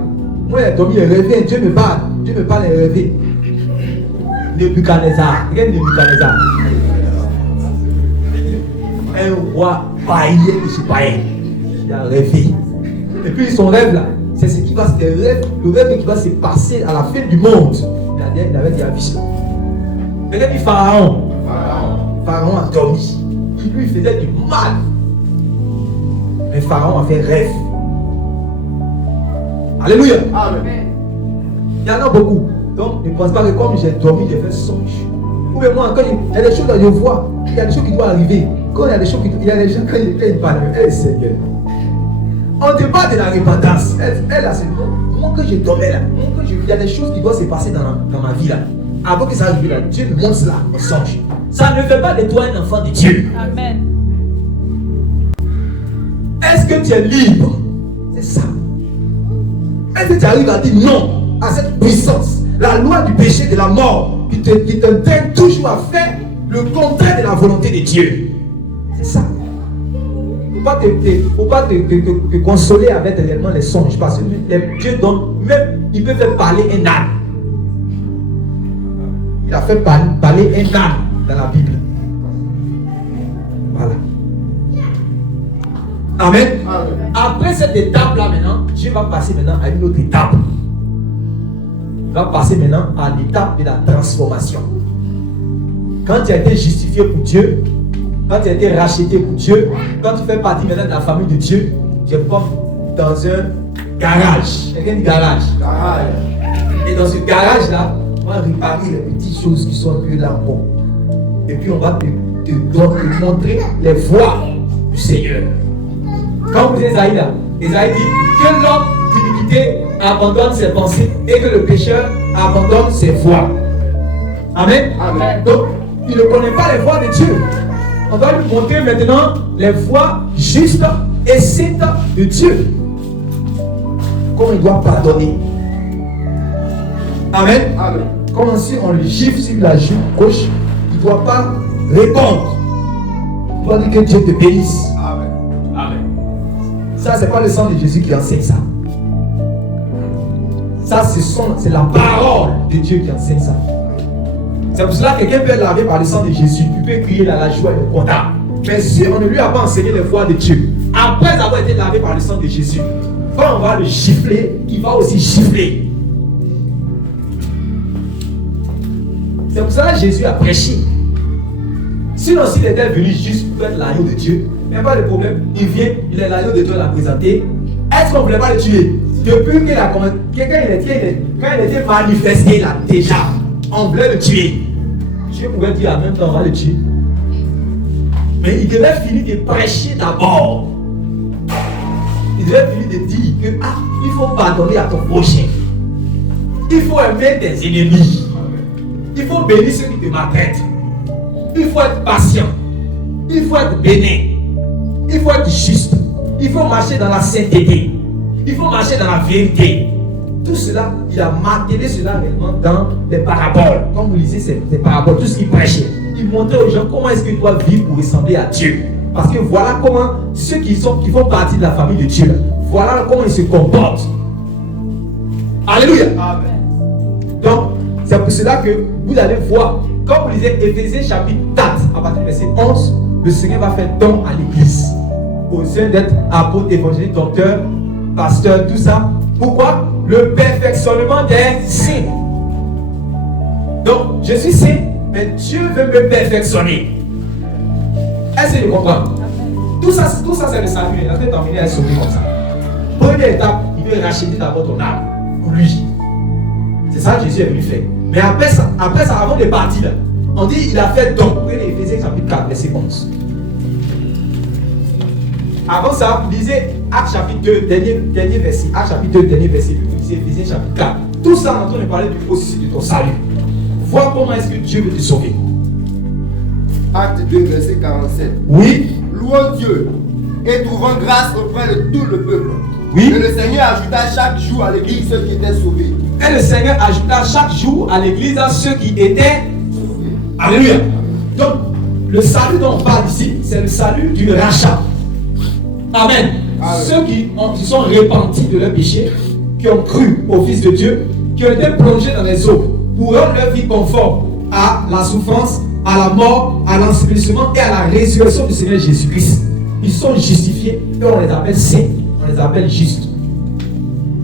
moi j'ai dormi et rêvé, Dieu me parle. Dieu me parle et rêvé. Nebuchadnezzar. Regarde Nebuchadnezzar. Un roi païen de chez païen. Il a rêvé. Et puis son rêve là, c'est ce qui va se le rêve qui va se passer à la fin du monde. Il avait dit la vision. Regardez Pharaon. Pharaon a dormi. Il lui faisait du mal. Mais Pharaon a fait rêve. Alléluia. Amen. Il y en a beaucoup. Donc ne pense pas que comme j'ai dormi, j'ai fait songe. Ou bien moi, quand il y a des choses que je vois, il y a des choses qui doivent arriver. Quand il y a des choses il y a des gens quand ils parlent, Seigneur. On te parle de la repentance. Elle a ce nom. Moi que je dormais là, il y a des choses qui doivent se passer dans ma vie là. Avant que ça arrive là, Dieu me montre cela en songe. Ça ne fait pas de toi un enfant de Dieu. Amen. Est-ce que tu es libre? C'est ça. Est-ce que tu arrives à dire non à cette puissance, la loi du péché, de la mort, qui t'entraîne toujours à faire le contraire de la volonté de Dieu? C'est ça. Il ne faut pas te consoler avec réellement les songes, parce que Dieu donne, même, il peut faire parler un âne. Il a fait parler un âne dans la Bible. Voilà. Amen. Amen. Après cette étape-là maintenant, Dieu va passer maintenant à une autre étape. Il va passer maintenant à l'étape de la transformation. Quand tu as été justifié pour Dieu, quand tu as été racheté pour Dieu, quand tu fais partie maintenant de la famille de Dieu, tu es comme dans un garage. Quelqu'un dit garage. Et dans ce garage-là, on va réparer les petites choses qui sont un peu là bon. Et puis on va te montrer les voies du Seigneur. Quand vous êtes Esaïe là, Esaïe dit que l'homme d'iniquité abandonne ses pensées et que le pécheur abandonne ses voies. Amen. Amen. Donc, il ne connaît pas les voies de Dieu. On va lui montrer maintenant les voies justes et saintes de Dieu. Comment il doit pardonner. Amen. Amen. Comme si on le gifle sur la joue gauche, il ne doit pas répondre. Il doit dire que Dieu te bénisse. Amen. Amen. Ça, c'est pas le sang de Jésus qui enseigne ça. Ça, c'est la parole de Dieu qui enseigne ça. C'est pour cela que quelqu'un peut être lavé par le sang de Jésus. Il peut crier la joie et le content. Mais si on ne lui a pas enseigné les voies de Dieu, après avoir été lavé par le sang de Jésus, quand on va le gifler, il va aussi gifler. C'est pour cela que Jésus a prêché. Sinon, s'il était venu juste pour être l'agneau de Dieu, il n'y a pas de problème. Il vient, il est l'agneau de Dieu, l'a présenté. Est-ce qu'on ne voulait pas le tuer? Depuis qu'il a commencé, quand il était manifesté là, déjà, on voulait le tuer. Dieu pouvait dire en même temps, on va le tuer. Mais il devait finir de prêcher d'abord. Il devait finir de dire que il faut pardonner à ton prochain. Il faut aimer tes ennemis. Il faut bénir ceux qui te maltraitent. Il faut être patient. Il faut être bénin. Il faut être juste. Il faut marcher dans la sainteté. Il faut marcher dans la vérité. Tout cela, il a martelé cela réellement dans les paraboles. Comme vous lisez ces paraboles, tout ce qu'il prêchait. Il montrait aux gens comment est-ce qu'ils doivent vivre pour ressembler à Dieu. Parce que voilà comment ceux qui font partie de la famille de Dieu, voilà comment ils se comportent. Alléluia. Amen. Donc, c'est pour cela que vous allez voir, quand vous lisez Éphésiens chapitre 4, à partir du verset 11, le Seigneur va faire don à l'église. Aux yeux d'être apôtre, évangéliste, docteur, pasteur, tout ça, Pourquoi? Le perfectionnement des saints. Donc, je suis saint, mais Dieu veut me perfectionner. Est-ce que tu comprends? Tout ça c'est le salut. Il a fait t'emmener à sauver comme ça. Première étape, il veut racheter d'abord ton âme pour lui. C'est ça que Jésus est venu faire. Mais après ça, avant de partir, on dit il a fait don. Prenez Éphésiens chapitre 4, verset 11. Avant ça, lisez Actes chapitre 2, dernier verset. Actes chapitre 2, dernier verset. Lisez Éphésiens chapitre 4. Tout ça, on entend parler du processus de ton salut. Vois comment est-ce que Dieu veut te sauver. Acte 2, verset 47. Oui. Louons Dieu et trouvant grâce auprès de tout le peuple. Oui. Et le Seigneur ajouta chaque jour à l'église ceux qui étaient sauvés. Et le Seigneur ajouta chaque jour à l'église ceux qui étaient sauvés. Alléluia. Donc, le salut dont on parle ici, c'est le salut du rachat. Amen. Amen. Ceux qui sont repentis de leurs péchés, qui ont cru au Fils de Dieu, qui ont été plongés dans les eaux pour rendre leur vie conforme à la souffrance, à la mort, à l'ensevelissement et à la résurrection du Seigneur Jésus-Christ. Ils sont justifiés et on les appelle saints, on les appelle justes.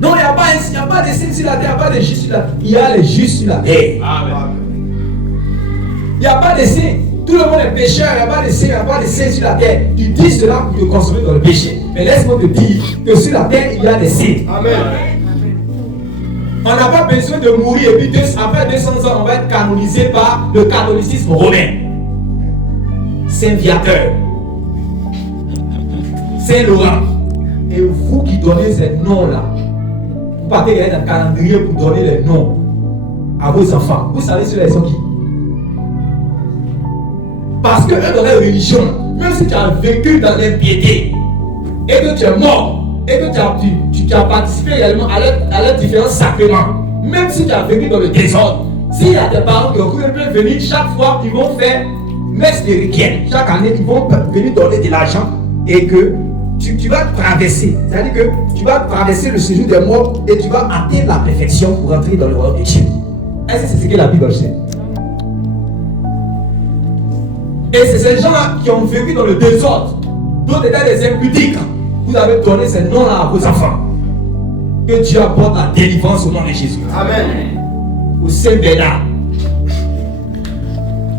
Non, il n'y a pas de saints sur la terre, il n'y a pas de justes sur la terre. Il y a les justes sur la terre. Amen. Il n'y a pas de saints. Tout le monde est pécheur, il n'y a pas de saints, il n'y a pas de saints sur la terre. Ils disent cela pour te consommer dans le péché. Mais laisse-moi te dire que sur la terre, il y a des saints. Amen. On n'a pas besoin de mourir et puis après 200 ans, on va être canonisé par le catholicisme romain. Saint Viateur, Saint Laurent. Et vous qui donnez ces noms-là, vous partez dans le calendrier pour donner les noms à vos enfants. Vous savez ceux-là sont qui? Parce que dans la religion, même si tu as vécu dans l'impiété et que tu es mort, et que tu as participé également à leurs différents sacrements, même si tu as vécu dans le désordre, s'il y a des parents qui ont cru venir chaque fois, ils vont faire messe de requiem. Chaque année, ils vont venir donner de l'argent et que tu vas traverser. C'est-à-dire que tu vas traverser le séjour des morts et tu vas atteindre la perfection pour entrer dans le royaume de Dieu. Est-ce que c'est ce que la Bible sait? Et c'est ces gens-là qui ont vécu dans le désordre, d'autres étaient des impudiques. Vous avez donné ces noms-là à vos enfants. Que Dieu apporte la délivrance au nom de Jésus. Amen. Au Saint Bernard.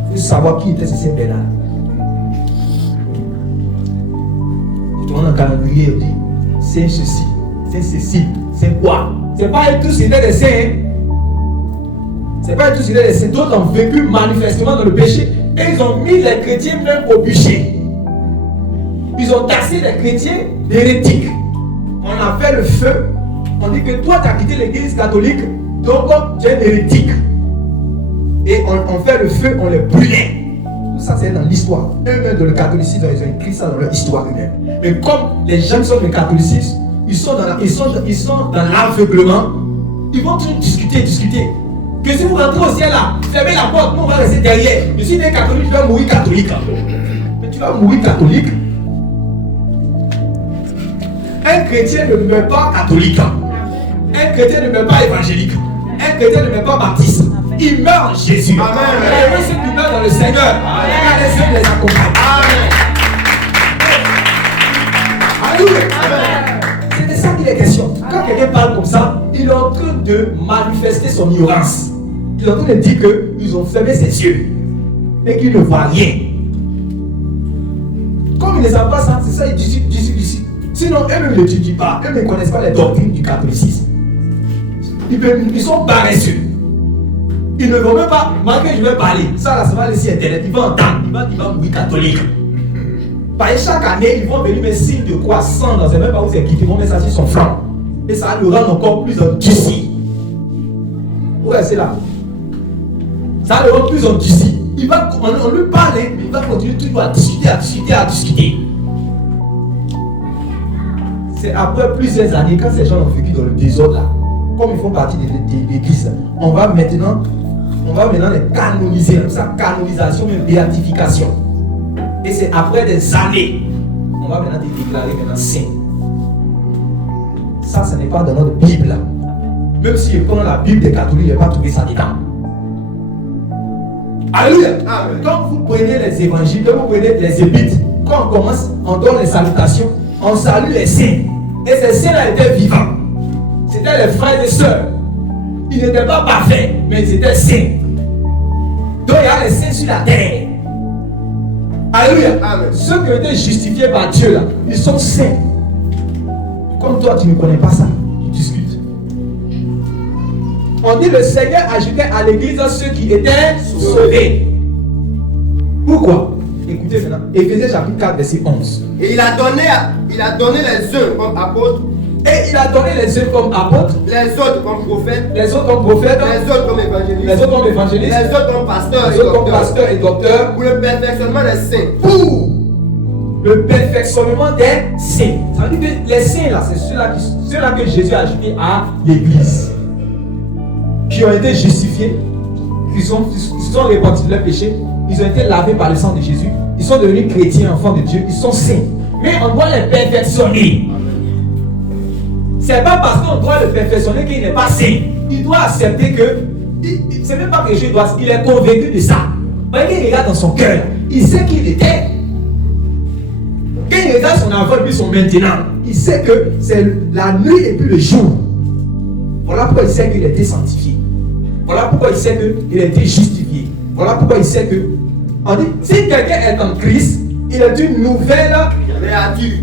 Il faut savoir qui était ce Saint Bernard. Tu tournes un calendrier et dit Saint ceci, Saint ceci, Saint quoi. C'est pas tous qui étaient des saints. Hein? C'est pas tous qui étaient des saints. D'autres ont vécu manifestement dans le péché et ils ont mis les chrétiens même au bûcher. Ils ont taxé les chrétiens d'hérétiques. On a fait le feu. On dit que toi, tu as quitté l'église catholique, donc tu es un hérétique. Et on fait le feu, on les brûlait. Tout ça, c'est dans l'histoire. Eux-mêmes, dans le catholicisme, ils ont écrit ça dans leur histoire eux-mêmes. Mais comme les gens qui sont du catholicisme, ils sont dans l'aveuglement, ils vont toujours discuter. Que si vous rentrez au ciel là, fermez la porte, nous on va rester derrière. Je suis né catholique, tu vas mourir catholique. Mais tu vas mourir catholique. Un chrétien ne meurt pas catholique. Un chrétien ne meurt pas évangélique. Un chrétien ne meurt pas baptiste. Il meurt en Jésus. Amen. Et ceux qui meurent dans le Seigneur, regardez ceux qui les accompagnent. Alléluia. C'est de ça qu'il est question. Quand quelqu'un parle comme ça, il est en train de manifester son ignorance. Il est en train de dire qu'ils ont fermé ses yeux et qu'ils ne voient rien. Comme ils ne savent pas ça, c'est ça, ils disent. Sinon, eux-mêmes ne l'étudient pas. Eux ne connaissent pas les doctrines du catholicisme. Ils sont paresseux. Ils ne vont même pas, malgré que je vais parler, ça là, ça va laisser internet, ils vont entendre, ils vont mourir catholique. Par chaque année, ils vont venir mettre signe de croix sans, dans même pas où c'est quitté, ils vont mettre ça sur son flanc. Et ça va le rendre encore plus endurci. Ouais, c'est là. Ça va le rendre plus endurci. On lui parle, mais il va continuer toujours à discuter. C'est après plusieurs années, quand ces gens ont vécu dans le désordre là, comme ils font partie de l'église, on va maintenant les canoniser, ça canonisation, mais béatification. Et c'est après des années, on va maintenant les déclarer maintenant saints. Ça, ce n'est pas dans notre Bible. Même si je prends la Bible des catholiques, je ne vais pas trouver ça dedans. Alléluia. Quand vous prenez les évangiles, quand vous prenez les épîtres, quand on commence, on donne les salutations, on salue les saints. Et ces saints-là étaient vivants. C'était les frères et sœurs. Ils n'étaient pas parfaits, mais ils étaient saints. Donc il y a les saints sur la terre. Alléluia. Amen. Ceux qui ont été justifiés par Dieu là, ils sont saints. Comme toi, tu ne connais pas ça. Tu discutes. On dit le Seigneur ajoutait à l'église ceux qui étaient sauvés. Pourquoi? Écoutez maintenant. Éphésiens chapitre 4, verset 11. Et il a donné les uns comme apôtres, Et il a donné les uns comme apôtres, les autres comme prophètes, les autres comme prophètes, les autres comme évangélistes, les autres comme évangélistes, les autres comme pasteurs les et autres comme docteurs, pasteurs et docteurs, pour le perfectionnement des saints. pour le perfectionnement des saints. Ça veut dire que les saints là, c'est ceux-là que Jésus a ajoutés à l'église, qui ont été justifiés, qui se sont repentis de leurs péchés, ils ont été lavés par le sang de Jésus, ils sont devenus chrétiens, enfants de Dieu, ils sont saints. Mais on doit les perfectionner. C'est pas parce qu'on doit le perfectionner qu'il n'est pas saint. Il doit accepter que, c'est même pas que Jésus doit, il est convaincu de ça. Mais il regarde dans son cœur, il sait qui il était. Quand il regarde son avant et puis son maintenant, il sait que c'est la nuit et puis le jour. Voilà pourquoi il sait qu'il a été sanctifié. Voilà pourquoi il sait qu'il a été justifié. Voilà pourquoi il sait que, on dit, si quelqu'un est en Christ, il est une nouvelle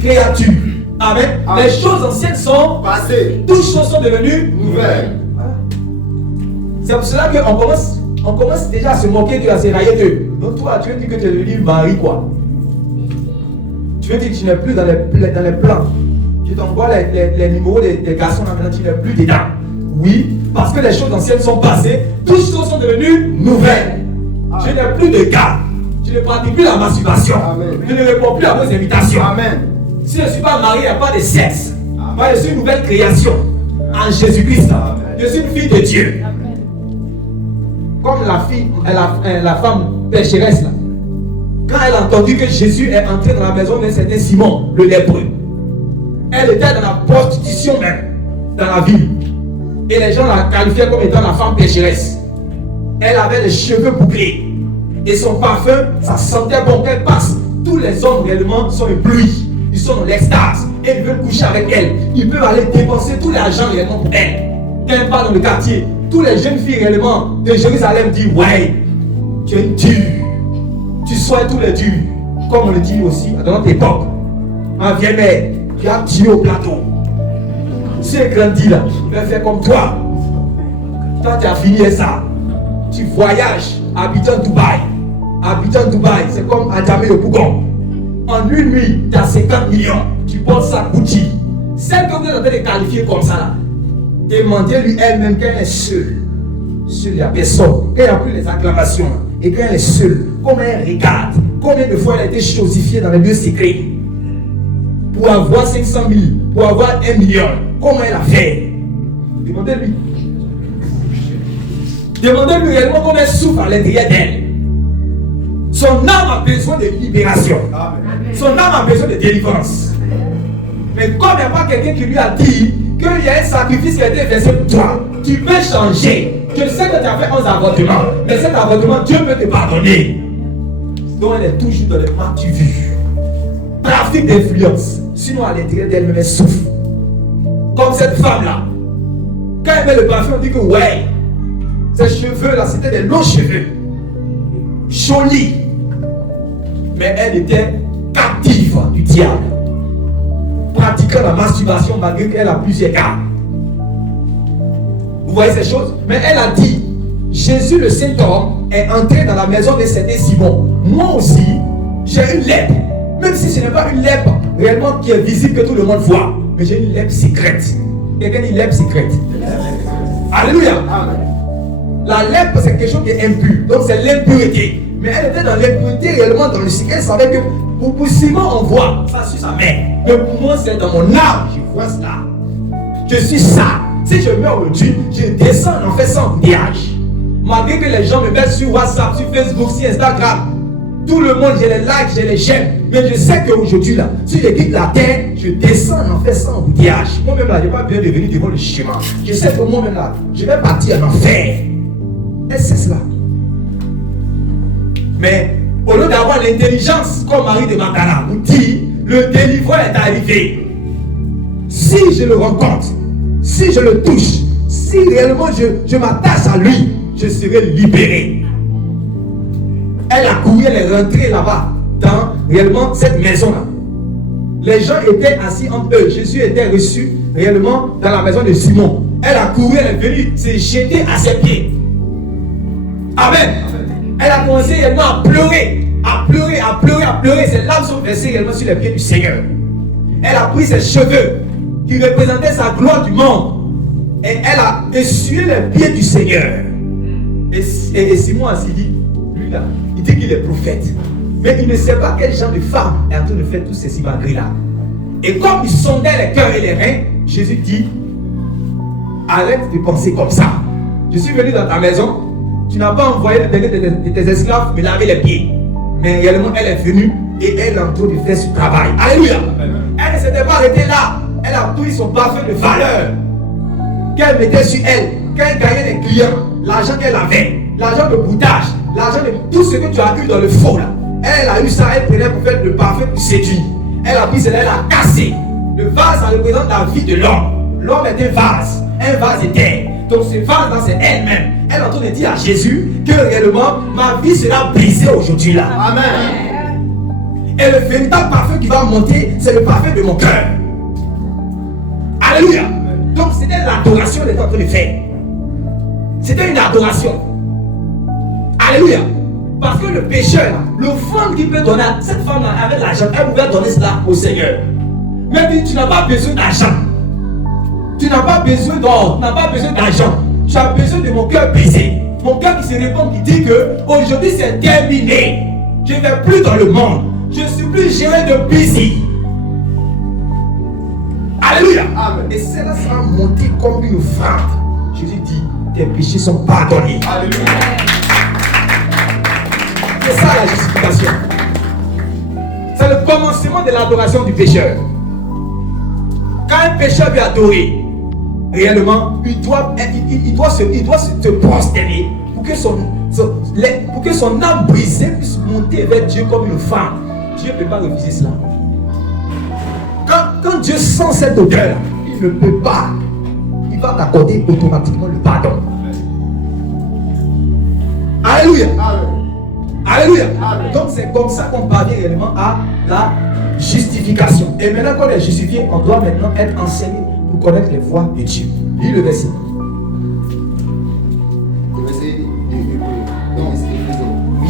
créature. Amen. Amen. Les choses anciennes sont Passé, toutes choses sont devenues nouvelle. Voilà. C'est pour cela qu'on commence déjà à se moquer de la séraille d'eux. Donc toi, tu veux dire que tu es devenu Marie quoi? Tu veux dire que tu n'es plus dans les plans. Tu t'envoies les numéros des garçons là maintenant, tu n'es plus dedans. Oui, parce que les choses anciennes sont passées, toutes choses sont devenues nouvelles. Je n'ai plus de gars. Je ne pratique plus la masturbation. Amen. Je ne réponds plus à vos invitations. Amen. Si je ne suis pas marié, il n'y a pas de sexe. Moi, je suis une nouvelle création en Jésus-Christ. Je suis une fille de Dieu. Comme la femme pécheresse là. Quand elle a entendu que Jésus est entré dans la maison d'un certain Simon, le lépreux, elle était dans la prostitution même, dans la ville. Et les gens la qualifiaient comme étant la femme pécheresse. Elle avait les cheveux bouclés. Et son parfum, ça sentait bon qu'elle passe. Tous les hommes réellement sont éblouis. Ils sont dans l'extase. Et ils veulent coucher avec elle. Ils peuvent aller dépenser tout l'argent réellement pour elle. Quand elle part dans le quartier, tous les jeunes filles réellement de Jérusalem disent, ouais, tu es une dure. Tu sois tous les durs. Comme on le dit aussi à notre époque. Ma vieille mère, tu as tué au plateau. Si elle grandit là, il va faire comme toi. Toi, tu as fini ça. Tu voyages à Abidjan, Dubaï. Abidjan, Dubaï, c'est comme à Djamé le Bougon. En une nuit, tu as 50 millions. Tu portes ça Gucci. Celle que vous êtes en train de qualifier comme ça là, demandez-lui elle-même quand elle est seule. Sur la personne. Quand il n'y a plus les acclamations. Et quand elle est seule, comment elle regarde. Combien de fois elle a été chosifiée dans les lieux secrets. Pour avoir 500 000, pour avoir 1 million. Comment elle a fait? Demandez-lui. Demandez-lui réellement comment elle souffre à l'intérieur d'elle. Son âme a besoin de libération. Son âme a besoin de délivrance. Mais comme il n'y a pas quelqu'un qui lui a dit qu'il y a un sacrifice qui a été versé pour toi, tu peux changer. Je sais que tu as fait 11 avortements, mais cet avortement, Dieu peut te pardonner. Donc elle est toujours dans le mal vu. Trafic d'influence. Sinon à l'intérieur d'elle-même, elle souffre. Comme cette femme-là. Quand elle met le parfum, on dit que ouais, ses cheveux là, c'était des longs cheveux. Jolis. Mais elle était captive du diable. Pratiquant la masturbation malgré qu'elle a plusieurs gars. Vous voyez ces choses? Mais elle a dit, Jésus le Saint-Homme est entré dans la maison de certain Simon. Moi aussi, j'ai une lèpre. Même si ce n'est pas une lèpre réellement qui est visible que tout le monde voit. Mais j'ai une lèpre secrète. Quelqu'un dit lèpre secrète. Alléluia. Amen. La lèpre c'est quelque chose qui est impur. Donc c'est l'impureté. Mais elle était dans l'impureté réellement dans le secret. Elle savait que pour Simon on voit ça sur sa main. Mais pour moi c'est dans mon âme. Je vois cela. Je suis ça. Si je meurs aujourd'hui, je descends en fait sans bouillage. Malgré que les gens me mettent sur WhatsApp, sur Facebook, sur Instagram. Tout le monde, je les like, je les j'aime. Mais je sais qu'aujourd'hui là, si je quitte la terre, je descends en fait sans bouillage. Moi-même là, je n'ai pas besoin de venir devant le chemin. Je sais que moi-même là, je vais partir en enfer. Et c'est cela. Mais au lieu d'avoir l'intelligence comme Marie de Magdala nous dit, le délivreur est arrivé. Si je le rencontre, si je le touche, si réellement je m'attache à lui, je serai libéré. Elle a couru, elle est rentrée là-bas, dans réellement cette maison-là. Les gens étaient assis entre eux. Jésus était reçu réellement dans la maison de Simon. Elle a couru, elle est venue se jeter à ses pieds. Amen. Elle a commencé réellement à pleurer, à pleurer, à pleurer, à pleurer. Ses larmes sont versées réellement sur les pieds du Seigneur. Elle a pris ses cheveux qui représentaient sa gloire du monde. Et elle a essuyé les pieds du Seigneur. Et Simon a dit, lui là, il dit qu'il est prophète. Mais il ne sait pas quel genre de femme est en train de faire tous ces simagrées-là. Et comme il sondait les cœurs et les reins, Jésus dit, arrête de penser comme ça. Je suis venu dans ta maison, tu n'as pas envoyé le dernier de tes esclaves me laver les pieds. Mais réellement, elle est venue et elle est en train de faire ce travail. Alléluia. Elle ne s'était pas arrêtée là. Elle a pris son parfum de valeur qu'elle mettait sur elle. Quand elle gagnait les clients, l'argent qu'elle avait, l'argent de boutage, l'argent de tout ce que tu as eu dans le faux là. Elle a eu ça, elle prenait pour faire le parfum pour séduire. Elle a pris cela, elle a cassé. Le vase, ça représente la vie de l'homme. L'homme est un vase éternel. Donc ce vase là, c'est elle-même. Elle est en train de dire à Jésus que réellement, ma vie sera brisée aujourd'hui là. Amen. Et le véritable parfum qui va monter, c'est le parfum de mon cœur. Alléluia. Donc c'était l'adoration qu'elle était en train de faire. C'était une adoration. Alléluia. Parce que le pécheur, l'offrande qu'il peut donner à cette femme-là avec l'argent, elle pouvait donner cela au Seigneur. Mais tu n'as pas besoin d'argent. Tu n'as pas besoin d'or, tu n'as pas besoin d'argent. Tu as besoin de mon cœur brisé. Mon cœur qui se répand, qui dit que aujourd'hui c'est terminé. Je ne vais plus dans le monde. Je ne suis plus géré de busy. Alléluia. Amen. Et cela sera monté comme une offrande. Jésus dit, tes péchés sont pardonnés. Alléluia. C'est ça la justification. C'est le commencement de l'adoration du pécheur. Quand un pécheur veut adorer, réellement, il doit se prosterner pour que son âme brisée puisse monter vers Dieu comme une femme. Dieu ne peut pas refuser cela. Quand Dieu sent cette odeur, il ne peut pas. Il va t'accorder automatiquement le pardon. Alléluia. Alléluia. Donc c'est comme ça qu'on parvient réellement à la justification. Et maintenant qu'on est justifié, on doit maintenant être enseigné pour connaître les voies de Dieu. Lis le verset. Le verset oui.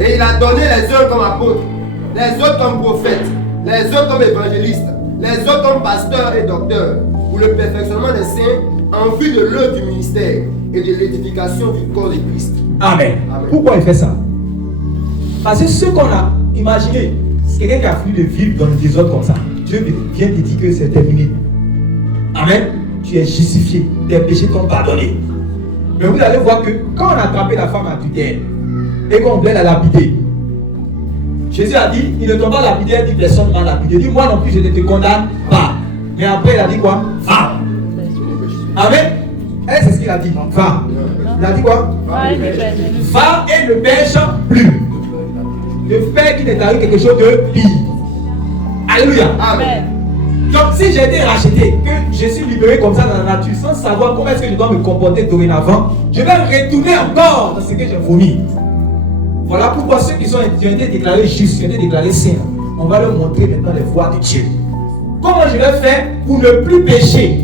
Et il a donné les uns comme apôtres, les autres comme prophètes, les autres comme évangélistes, les autres comme pasteurs et docteurs, pour le perfectionnement des saints en vue de l'œuvre du ministère et de l'édification du corps de Christ. Amen. Amen. Pourquoi il fait ça? Parce que ce qu'on a imaginé, c'est quelqu'un qui a fini de vivre dans le désordre comme ça. Dieu vient te dire que c'est terminé. Amen. Tu es justifié, tes péchés t'ont pardonné. Mais vous allez voir que quand on a attrapé la femme adultère et qu'on voulait la lapider, Jésus a dit, il ne doit pas lapider, il dit personne ne m'a lapidé. Il dit, moi non plus je ne te condamne pas. Mais après il a dit quoi? Va. Amen. Et c'est ce qu'il a dit. Va. Il a dit quoi? Va et ne pêche plus. Ne fais qu'il n'est arrivé quelque chose de pire. Alléluia. Amen. Donc si j'ai été racheté, que je suis libéré comme ça dans la nature, sans savoir comment est-ce que je dois me comporter dorénavant, je vais retourner encore dans ce que j'ai vomi. Voilà pourquoi ceux qui ont été déclarés justes, qui ont été déclarés saints, on va leur montrer maintenant les voies de Dieu. Comment je vais faire pour ne plus pécher?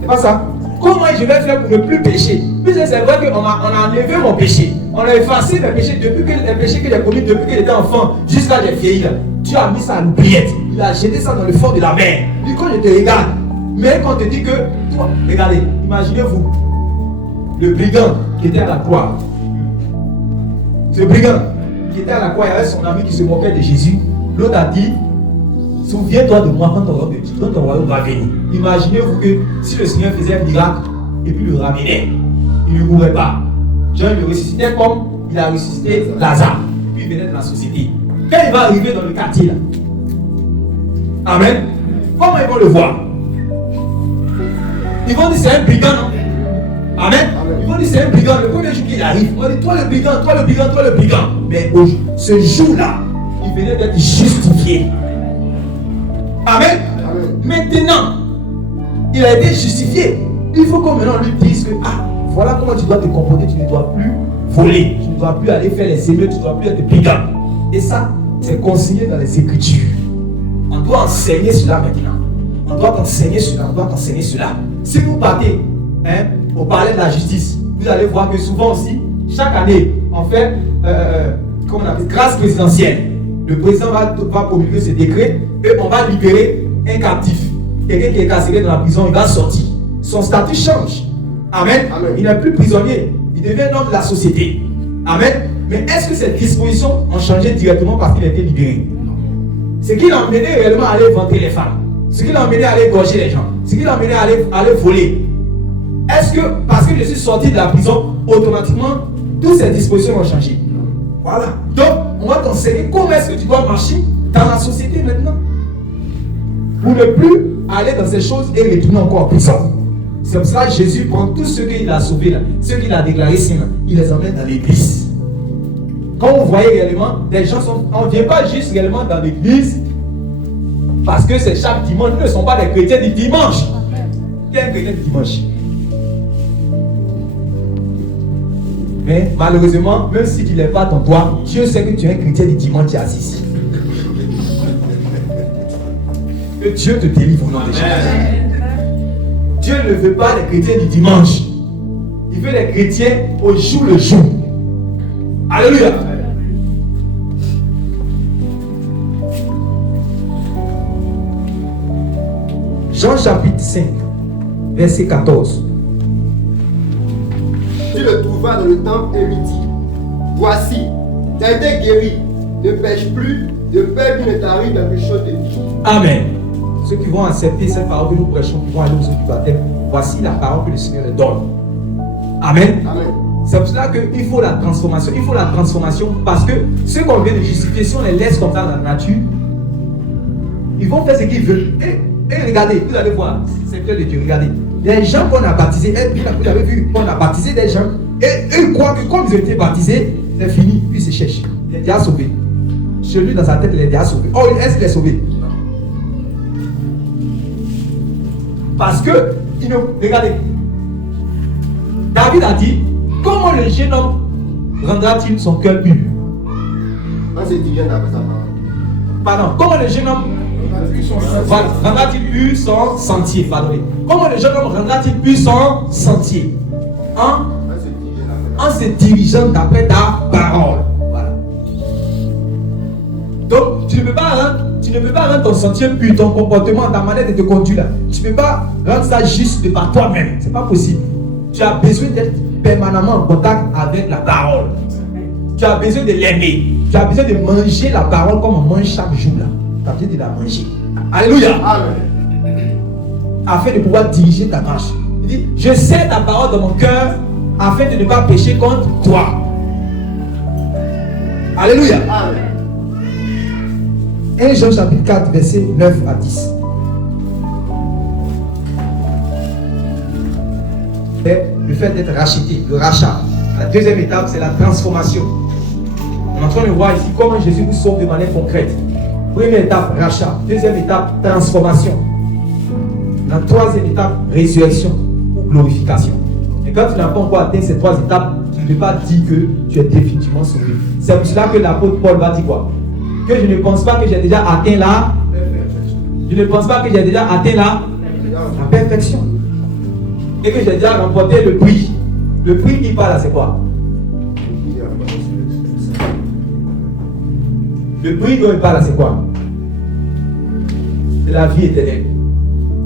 C'est pas ça. Comment je vais faire pour ne plus pécher? Puisque c'est vrai qu'on a enlevé mon péché. On a effacé mes péchés depuis que les péchés que j'ai commis depuis que j'étais enfant jusqu'à j'ai vieilli. Dieu a mis ça à l'oubliette. Il a jeté ça dans le fond de la mer. Puis quand je te regarde, mais quand on te dit que, toi, regardez, imaginez-vous, le brigand qui était à la croix. Ce brigand qui était à la croix, il y avait son ami qui se moquait de Jésus. L'autre a dit, souviens-toi de moi quand ton royaume va venir. Imaginez-vous que si le Seigneur faisait un miracle et puis le ramenait, il ne mourrait pas. Jean le ressuscitait comme il a ressuscité Lazare. Puis il venait de la société. Quand il va arriver dans le quartier là, amen, comment ils vont le voir? Ils vont dire c'est un brigand, non? Amen. Ils vont dire c'est un brigand. Le premier jour qu'il arrive, on va dire toi le brigand, toi le brigand, toi le brigand. Mais ce jour-là, il venait d'être justifié. Amen. Maintenant, Il a été justifié. Il faut qu'on maintenant lui dise que, voilà comment tu dois te comporter. Tu ne dois plus voler. Tu ne dois plus aller faire les émeutes. Tu ne dois plus être brigand. Et ça, c'est consigné dans les Écritures. On doit enseigner cela maintenant. On doit enseigner cela. On doit enseigner cela. Si vous partez au palais de la justice, vous allez voir que souvent aussi, chaque année, on fait comment on appelle, grâce présidentielle. Le président va promulguer ce décret et on va libérer un captif. Quelqu'un qui est carcéré dans la prison, il va sortir. Son statut change. Amen. Amen. Il n'est plus prisonnier. Il devient un homme de la société. Amen. Mais est-ce que ces dispositions ont changé directement parce qu'il a été libéré? Ce qui l'a emmené réellement à aller vanter les femmes. Ce qui l'a emmené à aller égorger les gens. Ce qui l'a emmené à aller voler. Est-ce que parce que je suis sorti de la prison, automatiquement, toutes ces dispositions ont changé? Voilà. Donc, on va t'enseigner comment est-ce que tu dois marcher dans la société maintenant. Pour ne plus aller dans ces choses et retourner encore en prison. C'est pour ça que Jésus prend tout ce qu'il a sauvé là, ce qu'il a déclaré saint, il les emmène dans l'église. Quand vous voyez réellement, les gens sont. On ne vient pas juste réellement dans l'église parce que c'est chaque dimanche. Nous ne sommes pas des chrétiens du dimanche. Qui est un chrétien du dimanche? Mais malheureusement, même si tu n'es pas ton toi, Dieu sait que tu es un chrétien du dimanche qui est assis ici. Que Dieu te délivre au nom de Jésus. Dieu ne veut pas les chrétiens du dimanche. Il veut les chrétiens au jour le jour. Alléluia. Jean chapitre 5, verset 14. Tu le trouva dans le temple et lui dit: Voici, tu as été guéri, ne pêche plus, de peur qu'il ne t'arrive quelque chose de vie. Amen. Ceux qui vont accepter cette parole que nous prêchons, qui vont aller aux eaux du baptême, voici la parole que le Seigneur leur donne. Amen. Amen. C'est pour cela qu'il faut la transformation. Il faut la transformation parce que ceux qu'on vient de justifier, si on les laisse comme ça dans la nature, ils vont faire ce qu'ils veulent. Et regardez, vous allez voir, c'est le de Dieu, regardez. Les gens qu'on a baptisés, vous avez vu qu'on a baptisé des gens, et eux croient que comme ils ont été baptisés, c'est fini, puis ils se cherchent. Il est déjà sauvé. Chez lui, dans sa tête, il est déjà sauvé. Oh, est-ce qu'il est sauvé? Parce que, regardez, David a dit, comment le jeune homme rendra-t-il son cœur pur? On se dit bien d'après sa parole. Pardon, comment le jeune homme rendra-t-il pur son sentier? Pardonnez. Comment le jeune homme rendra-t-il pur son sentier? En se dirigeant d'après ta parole. Voilà. Donc, tu ne peux pas rendre ton sentier pur, ton comportement, ta manière de te conduire là. Tu ne peux pas rendre ça juste de par toi-même. C'est pas possible. Tu as besoin d'être permanemment en contact avec la parole. Tu as besoin de l'aimer. Tu as besoin de manger la parole comme on mange chaque jour là. Tu as besoin de la manger. Alléluia. Amen. Afin de pouvoir diriger ta marche. Il dit, je sais ta parole dans mon cœur afin de ne pas pécher contre toi. Alléluia. Amen. 1 Jean chapitre 4 verset 9 à 10. Le fait d'être racheté, le rachat. La deuxième étape, c'est la transformation. On est en train de voir ici comment Jésus nous sauve de manière concrète. Première étape, rachat. Deuxième étape, transformation. La troisième étape, résurrection ou glorification. Et quand tu n'as pas encore atteint ces trois étapes, tu ne peux pas dire que tu es définitivement sauvé. C'est pour cela que l'apôtre Paul va dire quoi? Que je ne pense pas que j'ai déjà atteint la. Je ne pense pas que j'ai déjà atteint la perfection. Et que j'ai déjà remporté le prix. Le prix qui parle là, c'est quoi? Le prix dont il parle là, c'est quoi? C'est la vie éternelle.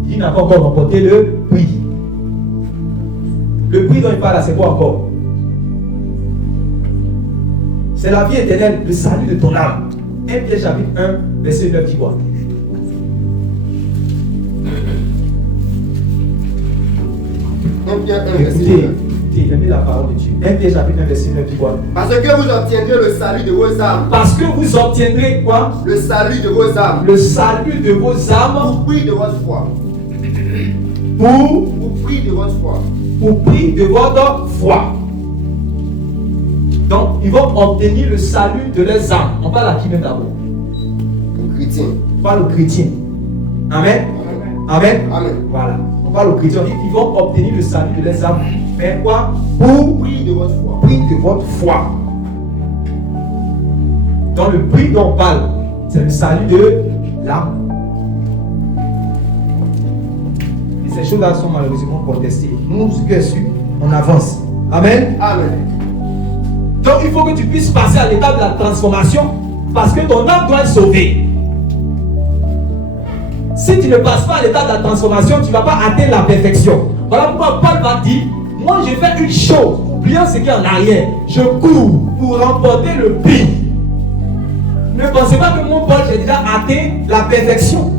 Il n'a pas encore remporté le prix. Le prix dont il parle là, c'est quoi encore? C'est la vie éternelle, le salut de ton âme. 1 Pierre chapitre 1, verset 9 dit quoi? Écoutez, aimez la parole de Dieu. 1 Pierre chapitre 1, verset 9 dit quoi? Parce que vous obtiendrez le salut de vos âmes. Parce que vous obtiendrez quoi? Le salut de vos âmes. Le salut de vos âmes. Pour prix de votre foi. Pour prix de votre foi. Pour prix de votre foi. Donc, ils vont obtenir le salut de leurs âmes. On parle à qui même d'abord? Aux chrétiens. On parle aux chrétiens. Amen. Amen. Amen. Amen. Voilà. On parle aux chrétiens, ils vont obtenir le salut de leurs âmes. Mais quoi? Pour Prix de votre foi. prix de votre foi. Dans le prix dont on parle, c'est le salut de l'âme. Et ces choses-là sont malheureusement contestées. Nous, ce qui est sûr, on avance. Amen. Amen. Donc il faut que tu puisses passer à l'étape de la transformation parce que ton âme doit être sauvée. Si tu ne passes pas à l'étape de la transformation, tu ne vas pas atteindre la perfection. Voilà pourquoi Paul va dire, moi je fais une chose, oubliant ce qui est en arrière, je cours pour remporter le prix. Ne pensez pas que mon Paul, j'ai déjà atteint la perfection.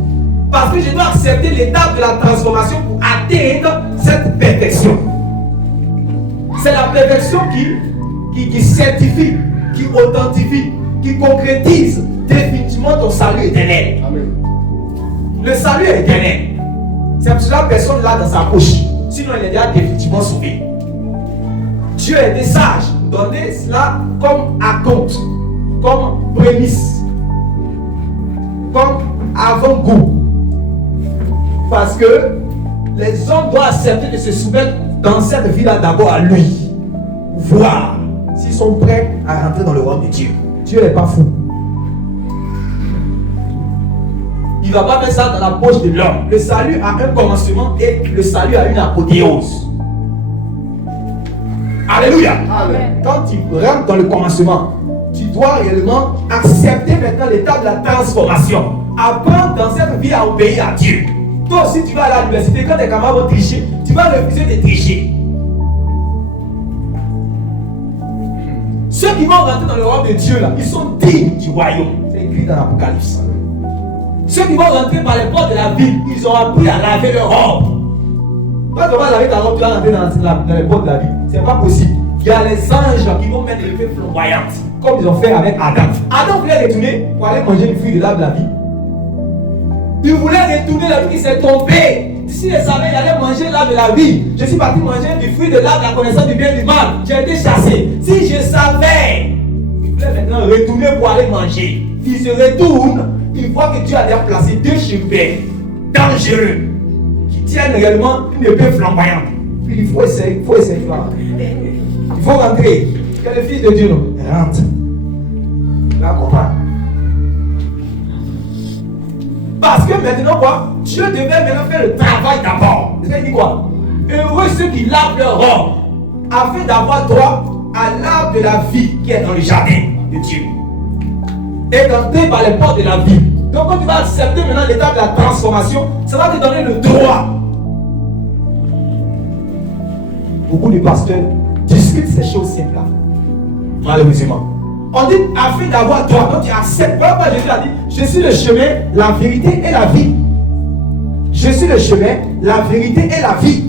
Parce que je dois accepter l'étape de la transformation pour atteindre cette perfection. C'est la perfection qui certifie, qui authentifie, qui concrétise définitivement ton salut éternel. Amen. Le salut est éternel. C'est pour cela que personne l'a dans sa poche. Sinon, il est déjà définitivement sauvé. Dieu a été sage pour donner cela comme acompte, comme prémisse, comme avant-goût. Parce que les hommes doivent accepter de se soumettre dans cette vie-là d'abord à lui. Voir s'ils sont prêts à rentrer dans le royaume de Dieu. Dieu n'est pas fou. Il ne va pas mettre ça dans la poche de l'homme. Le salut a un commencement et le salut a une apothéose. Alléluia. Amen. Quand tu rentres dans le commencement, tu dois réellement accepter maintenant l'étape de la transformation. Apprendre dans cette vie à obéir à Dieu. Toi aussi, tu vas à l'université, quand tes camarades vont tricher, tu vas refuser de tricher. Ceux qui vont rentrer dans le royaume de Dieu, là, ils sont dignes du royaume. C'est écrit dans l'Apocalypse. Ceux qui vont rentrer par les portes de la ville, ils ont appris à laver leur robe. Toi, tu vas laver ta robe, tu vas rentrer dans les portes de la ville. C'est pas possible. Il y a les anges qui vont mettre les feux flamboyantes, comme ils ont fait avec Adam. Adam voulait retourner pour aller manger le fruit de l'arbre de la vie. Il voulait retourner la vie qui s'est trompée. S'il savait, il allait manger l'arbre de la vie. Je suis parti manger du fruit de l'arbre de la connaissance du bien et du mal. J'ai été chassé. Si je savais, il voulait maintenant retourner pour aller manger. Il se retourne. Il voit que Dieu a déjà placé deux cheveux dangereux qui tiennent réellement une épée flamboyante. Puis il faut essayer, il faut essayer. Il faut rentrer. Que le Fils de Dieu non rentre. Là, comprends. Parce que maintenant, quoi, Dieu devait maintenant faire le travail d'abord. Il dit quoi? Heureux ceux qui lavent leur robe, afin d'avoir droit à l'arbre de la vie qui est dans le jardin de Dieu. Et d'entrer par les portes de la vie. Donc, quand tu vas accepter maintenant l'étape de la transformation, ça va te donner le droit. Beaucoup de pasteurs discutent ces choses simples-là. Malheureusement. On dit afin d'avoir droit. Donc tu acceptes. Voilà pourquoi Jésus a dit, je suis le chemin, la vérité et la vie. Je suis le chemin, la vérité et la vie.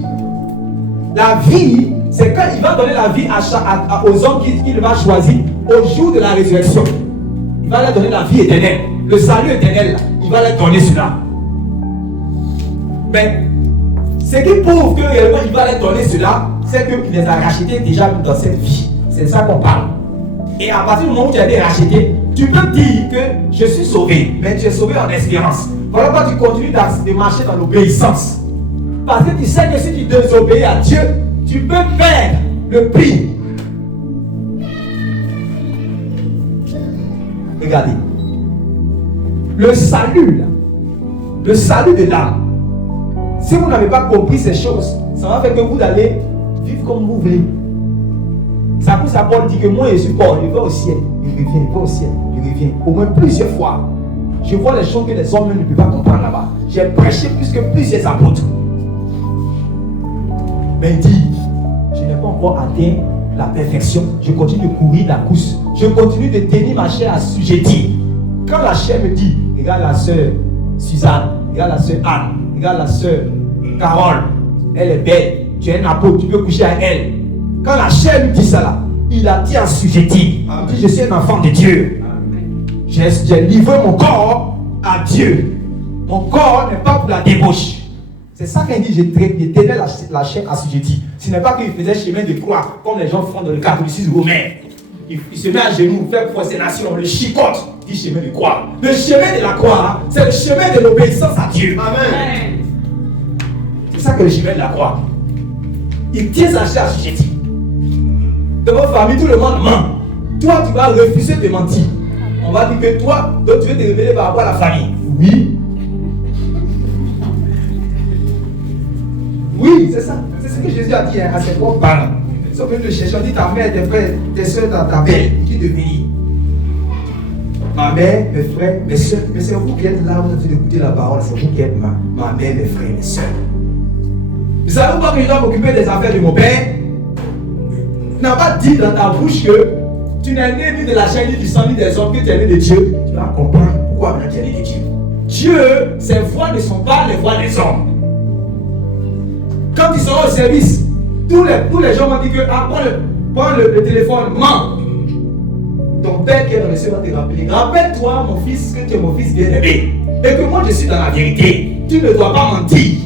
La vie, c'est quand il va donner la vie aux hommes qu'il va choisir au jour de la résurrection. Il va leur donner la vie éternelle. Le salut éternel, là, il va leur donner cela. Mais ce qui prouve que réellement il va leur donner cela, c'est qu'il les a rachetés déjà dans cette vie. C'est de ça qu'on parle. Et à partir du moment où tu as été racheté, tu peux dire que je suis sauvé, mais tu es sauvé en espérance. Voilà pourquoi tu continues de marcher dans l'obéissance. Parce que tu sais que si tu désobéis à Dieu, tu peux perdre le prix. Regardez. Le salut, là, le salut de l'âme. Si vous n'avez pas compris ces choses, ça va faire que vous allez vivre comme vous voulez. Ça pousse à Paul dit que moi je suis Paul, je vais au ciel, je reviens, je vais au ciel, je reviens. Au moins plusieurs fois. Je vois les choses que les hommes ne peuvent pas comprendre là-bas. J'ai prêché plus que plusieurs apôtres. Mais il dit, je n'ai pas encore atteint la perfection. Je continue de courir la course. Je continue de tenir ma chair assujettie. Quand la chair me dit, regarde la sœur Suzanne, regarde la sœur Anne, regarde la sœur Carole, elle est belle, tu es un apôtre, tu peux coucher avec elle. Quand la chair lui dit ça là, il a dit assujetti. Il dit, je suis un enfant de Dieu. J'ai livré mon corps à Dieu. Mon corps n'est pas pour la débauche. C'est ça qu'il dit, je tenais la chair assujettie. Ce n'est pas qu'il faisait chemin de croix, comme les gens font dans le catholicisme romain. Il se met à genoux, fait prosternation, le chicote, dit chemin de croix. Le chemin de la croix, c'est le chemin de l'obéissance à Dieu. Amen. C'est C'est ça que le chemin de la croix. Il tient sa charge, j'ai dit. De votre famille, tout le monde ment. Toi, tu vas refuser de mentir. On va dire que toi, donc tu veux te révéler par rapport à la famille. Oui. Oui, c'est ça. C'est ce que Jésus a dit à ses propres parents. Sauf que le chercheur dit ta mère, tes frères, tes soeurs, ta belle, qui de venir. Ma mère, mes frères, mes soeurs. Mais c'est vous qui êtes là, vous avez d'écouter la parole. C'est vous qui êtes ma mère, mes frères, mes soeurs. Vous savez pas que je dois m'occuper des affaires de mon père? Tu n'as pas dit dans ta bouche que tu n'es né ni de la chair, ni du sang, ni des hommes, que tu es né de Dieu. Tu vas comprendre pourquoi maintenant tu es né de Dieu. Dieu, ses voix ne sont pas les voix des hommes. Quand ils seront au service, tous les gens m'ont dit que prends le téléphone, mens. Ton père qui est dans le ciel va te rappeler. Rappelle-toi, mon fils, que tu es mon fils bien-aimé. Et que moi je suis dans la vérité. Tu ne dois pas mentir.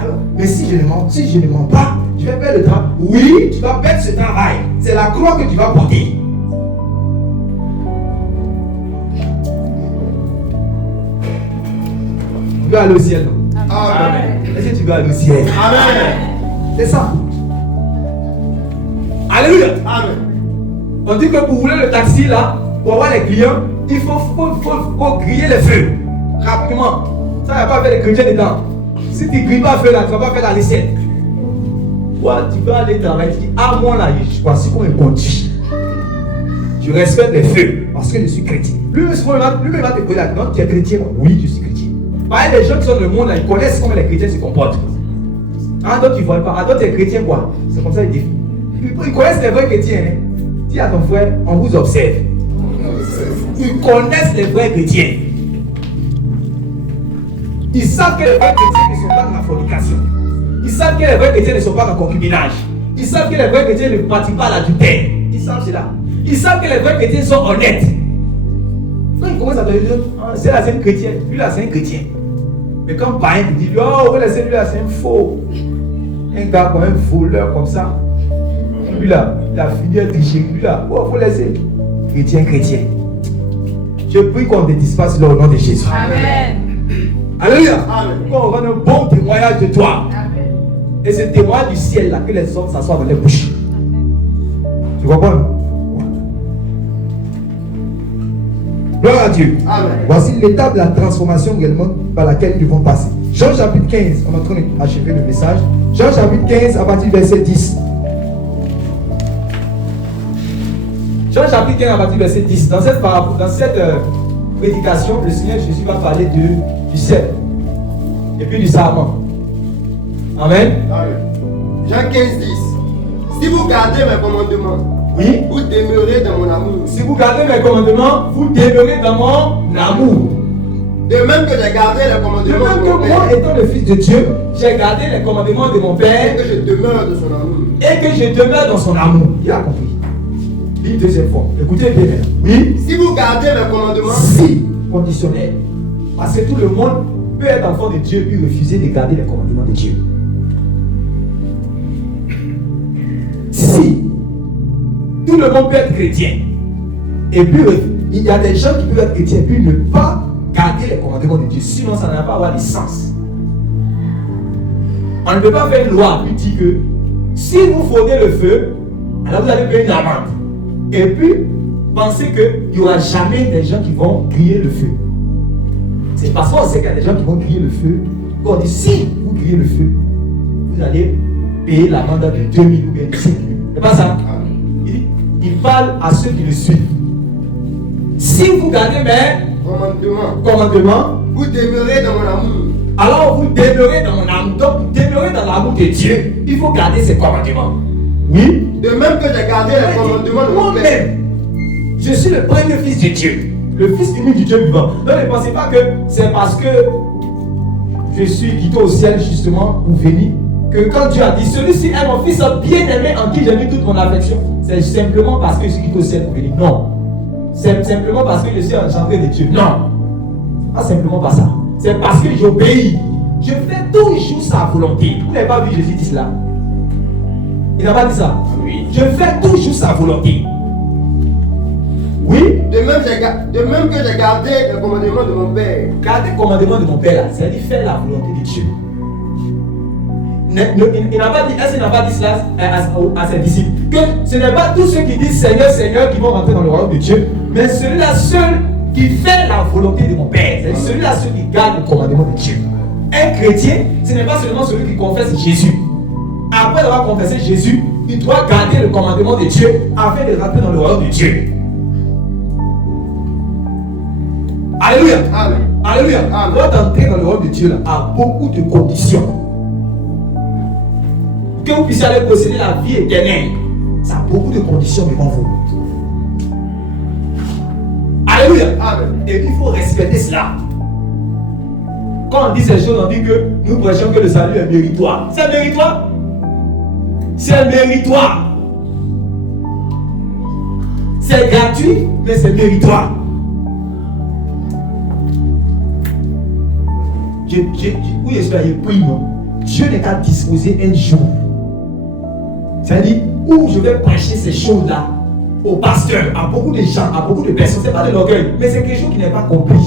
Alors, mais si je ne mens pas, je vais perdre le travail. Oui, tu vas perdre ce travail. C'est la croix que tu vas porter. Tu vas aller au ciel, non? Amen. Est-ce que tu vas aller au ciel? Amen. C'est ça. Alléluia. Amen. On dit que pour rouler le taxi là, pour avoir les clients, il faut griller les feux. Rapidement. Ça, il n'y a pas fait les chrétiens dedans. Si tu ne grilles pas le feu là, tu ne vas pas faire la recette. Toi, tu vas aller travailler. Tu dis, ah, moi là, je crois qu'on me conduit. Je respecte les feux parce que je suis chrétien. Lui-même va te poser la question. Tu es chrétien? Oui, je suis chrétien. Pareil, les gens qui sont dans le monde là, ils connaissent comment les chrétiens se comportent. Ah, d'autres, tu ne vois pas. Ah, d'autres, tu es chrétien quoi? C'est comme ça qu'ils disent. Ils connaissent les vrais chrétiens. Hein? Dis à ton frère, on vous observe. Ils connaissent les vrais chrétiens. Ils savent que les vrais chrétiens ne sont pas dans la fornication. Ils savent que les vrais chrétiens ne sont pas dans le concubinage. Ils savent que les vrais chrétiens ne pratiquent pas l'adultère. Ils savent cela. Ils savent que les vrais chrétiens sont honnêtes. Quand ils commencent à te dire, c'est là c'est un chrétien, lui là c'est un chrétien. Mais quand païen te dit, oh, lui là c'est un faux. Un gars comme un voleur comme ça. Lui là, il a fini à tricher. Lui là, oh, faut laisser. Chrétien. Je prie qu'on ne disperse là au nom de Jésus. Amen. Alléluia. Amen. Qu'on rende un bon témoignage de toi. Amen. Et ce témoignage du ciel là, que les hommes s'assoient dans les bouches. Tu comprends? Gloire à Dieu. Amen. Voici l'étape de la transformation également par laquelle nous devons passer. Jean chapitre 15, on est en train d'achever le message. Jean chapitre 15 à partir du verset 10. Jean chapitre 15 à partir du verset 10. Dans cette prédication, le Seigneur Jésus va parler du ciel et puis du sarment. Amen. Amen. Jean 15, 10. Si vous gardez mes commandements, Oui. vous demeurez dans mon amour. Si vous gardez mes commandements, vous demeurez dans mon amour. De même que j'ai gardé les De commandements même de que mon moi, Père, étant le Fils de Dieu, j'ai gardé les commandements de mon et Père que je demeure de son amour. et que je demeure dans son amour. Il a compris. Une deuxième fois. Écoutez bien. Oui. Si vous gardez mes commandements, Si, conditionnel. Parce que tout le monde peut être enfant de Dieu puis refuser de garder les commandements de Dieu. Si, tout le monde peut être chrétien. Et puis, il y a des gens qui peuvent être chrétiens puis ne pas garder les commandements de Dieu. Sinon, ça ne va pas avoir de sens. On ne peut pas faire une loi qui dit que si vous fraudez le feu, alors vous allez payer une amende. Et puis, pensez qu'il n'y aura jamais des gens qui vont griller le feu. C'est parce qu'on sait qu'il y a des gens qui vont griller le feu. Quand on dit si vous grillez le feu, vous allez payer l'amende de 2000 ou bien de 5000. C'est pas ça. Il parle à ceux qui le suivent. Si vous gardez mes commandements, vous demeurez dans mon amour. alors vous demeurez dans mon amour. Donc vous demeurez dans l'amour de Dieu. Il faut garder ses commandements. Oui. De même que j'ai gardé les commandements de mon Père. Moi-même, je suis le premier fils de Dieu. Le fils unique du Dieu vivant. Donc ne pensez pas que c'est parce que je suis quitté au ciel justement pour venir que quand Dieu a dit celui-ci est mon fils bien-aimé en qui j'ai mis toute mon affection, c'est simplement parce que je suis quitté au ciel pour venir. Non. C'est simplement parce que je suis engendré de Dieu. Non. Pas simplement pas ça. C'est parce que j'obéis. Je fais toujours sa volonté. Vous n'avez pas vu Jésus dire cela? Il n'a pas dit ça? Oui. Je fais toujours sa volonté. Oui. De même que j'ai gardé les commandements de mon Père. Garder le commandement de mon Père là, c'est-à-dire faire la volonté de Dieu. il n'a pas dit, est-ce qu'il n'a pas dit cela à ses disciples? Que ce n'est pas tous ceux qui disent Seigneur, Seigneur qui vont rentrer dans le royaume de Dieu, mais celui-là seul qui fait la volonté de mon Père. C'est celui-là seul qui garde le commandement de Dieu. Un chrétien, ce n'est pas seulement celui qui confesse Jésus. Après avoir confessé Jésus, il doit garder le commandement de Dieu afin de rentrer dans le royaume de Dieu. Alléluia. Amen. Alléluia. Amen. Votre entrée dans le royaume de Dieu là, a beaucoup de conditions. Que vous puissiez aller posséder la vie éternelle, ça a beaucoup de conditions devant vous. Alléluia. Amen. Et il faut respecter cela. Quand on dit ces choses, on dit que nous prêchons que le salut est méritoire. C'est méritoire? C'est méritoire. C'est gratuit, mais c'est méritoire. Oui, j'espère, il prie, non? Dieu n'est qu'à disposer un jour. C'est-à-dire, où je vais prêcher ces choses-là aux pasteurs, à beaucoup de gens, à beaucoup de personnes. Ce n'est pas de l'orgueil, mais c'est quelque chose qui n'est pas compris.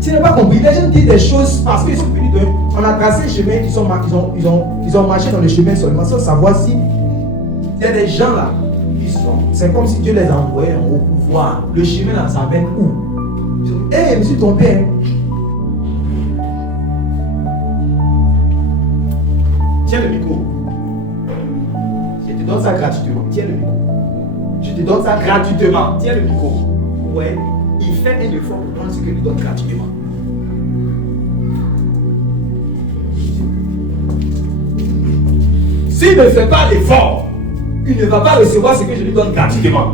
Tu n'as pas compris. Les gens disent des choses parce qu'ils sont venus de. On a tracé le chemin, ils ont marché dans le chemin seulement sans savoir si. Il y a des gens là, c'est comme si Dieu les envoyait au pouvoir. Le chemin là, ça vient où? Hé, monsieur ton père. Tiens le micro. Je te donne ça gratuitement. Tiens le micro. Je te donne ça gratuitement. Tiens le micro. Ouais. Il fait un effort pour prendre ce que lui donne gratuitement. S'il ne fait pas l'effort, il ne va pas recevoir ce que je lui donne gratuitement.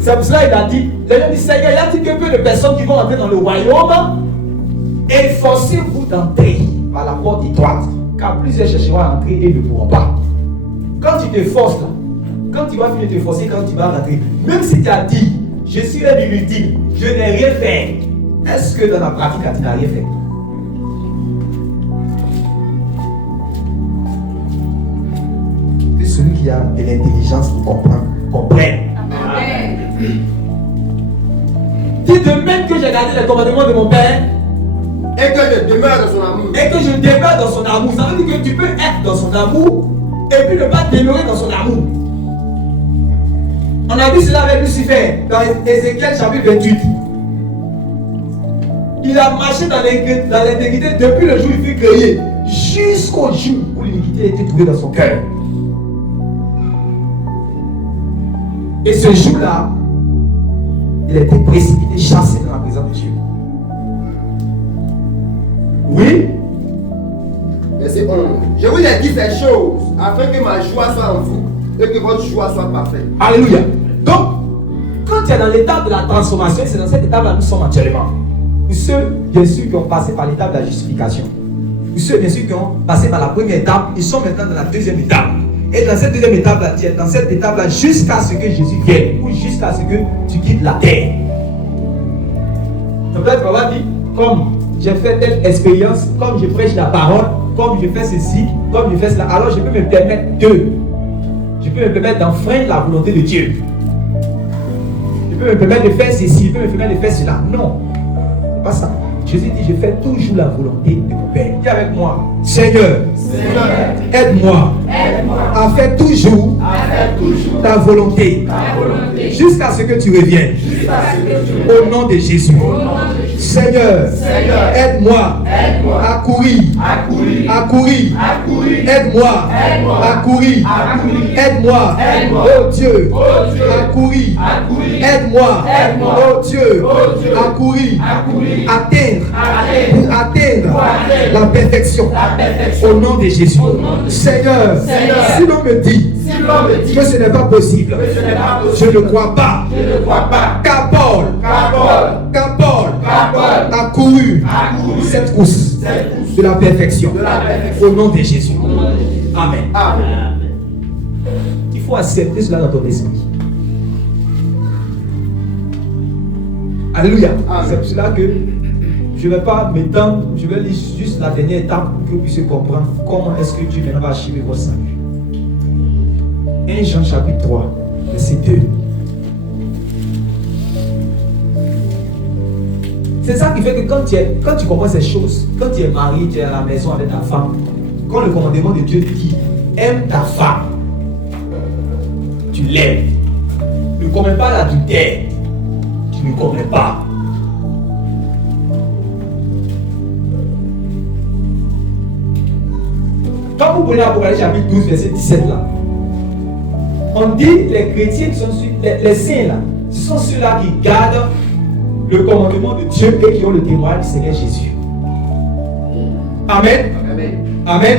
C'est pour cela qu'il a dit, les gens disent, Seigneur, il a dit que peu de personnes qui vont entrer dans le royaume. Efforcez-vous d'entrer par la porte étroite, car plusieurs chercheront à entrer et ne pourront pas. Quand tu te forces là, quand tu vas finir de te forcer, quand tu vas rentrer, même si tu as dit, je suis un inutile, je n'ai rien fait, est-ce que dans la pratique, tu n'as rien fait? Que celui qui a de l'intelligence pour comprendre, comprenne. Amen. Dis de même que j'ai gardé les commandements de mon Père, Et que je demeure dans son amour. et que je demeure dans son amour. Ça veut dire que tu peux être dans son amour et puis ne pas demeurer dans son amour. On a vu cela avec Lucifer dans Ézéchiel chapitre 28. Il a marché dans l'intégrité depuis le jour où il fut créé jusqu'au jour où l'iniquité a été trouvée dans son cœur. Et ce jour-là, il a été précipité, chassé dans la présence de Dieu. Oui. Verset 11. Je vous ai dit ces choses afin que ma joie soit en vous et que votre joie soit parfaite. Alléluia. Donc, quand tu es dans l'étape de la transformation, c'est dans cette étape-là que nous sommes actuellement. Pour ceux, bien sûr, qui ont passé par l'étape de la justification. Pour ceux, bien sûr, qui ont passé par la première étape, ils sont maintenant dans la deuxième étape. Et dans cette deuxième étape-là, tu es dans cette étape-là jusqu'à ce que Jésus vienne ou jusqu'à ce que tu quittes la terre. Peut-être qu'on va dire, comme j'ai fait telle expérience, comme je prêche la parole, comme je fais ceci, comme je fais cela, alors je peux me permettre je peux me permettre d'enfreindre la volonté de Dieu. Je peux me permettre de faire ceci, je peux me permettre de faire cela. Non, c'est pas ça. Jésus dit, je fais toujours la volonté de mon Père. Dis avec moi, Seigneur, aide-moi à faire toujours ta volonté jusqu'à ce que tu reviennes. Au nom de Jésus. Seigneur, aide-moi à courir. Aide-moi à courir. Aide-moi, oh Dieu, à courir. Aide-moi, oh Dieu, à courir. Pour atteindre la perfection. Au nom de Jésus. Seigneur, si l'on me dit que ce n'est pas possible, je ne crois pas. Car Paul a couru cette course de la perfection. Au nom de Jésus. Amen. Il faut accepter cela dans ton esprit. Alléluia. C'est pour cela que je ne vais pas m'étendre, je vais lire juste la dernière étape pour que vous puissiez comprendre comment est-ce que Dieu maintenant va achever votre salut. 1 Jean chapitre 3, verset 2. C'est ça qui fait que quand tu comprends ces choses, quand tu es marié, tu es à la maison avec ta femme, quand le commandement de Dieu te dit aime ta femme, tu l'aimes. Ne commets pas l'adultère. Tu ne commets pas. Quand vous prenez Apocalypse chapitre 12, verset 17 là, on dit les chrétiens qui sont les saints là, ce sont ceux-là qui gardent le commandement de Dieu et qui ont le témoignage du Seigneur Jésus. Amen. Amen. Amen. Amen.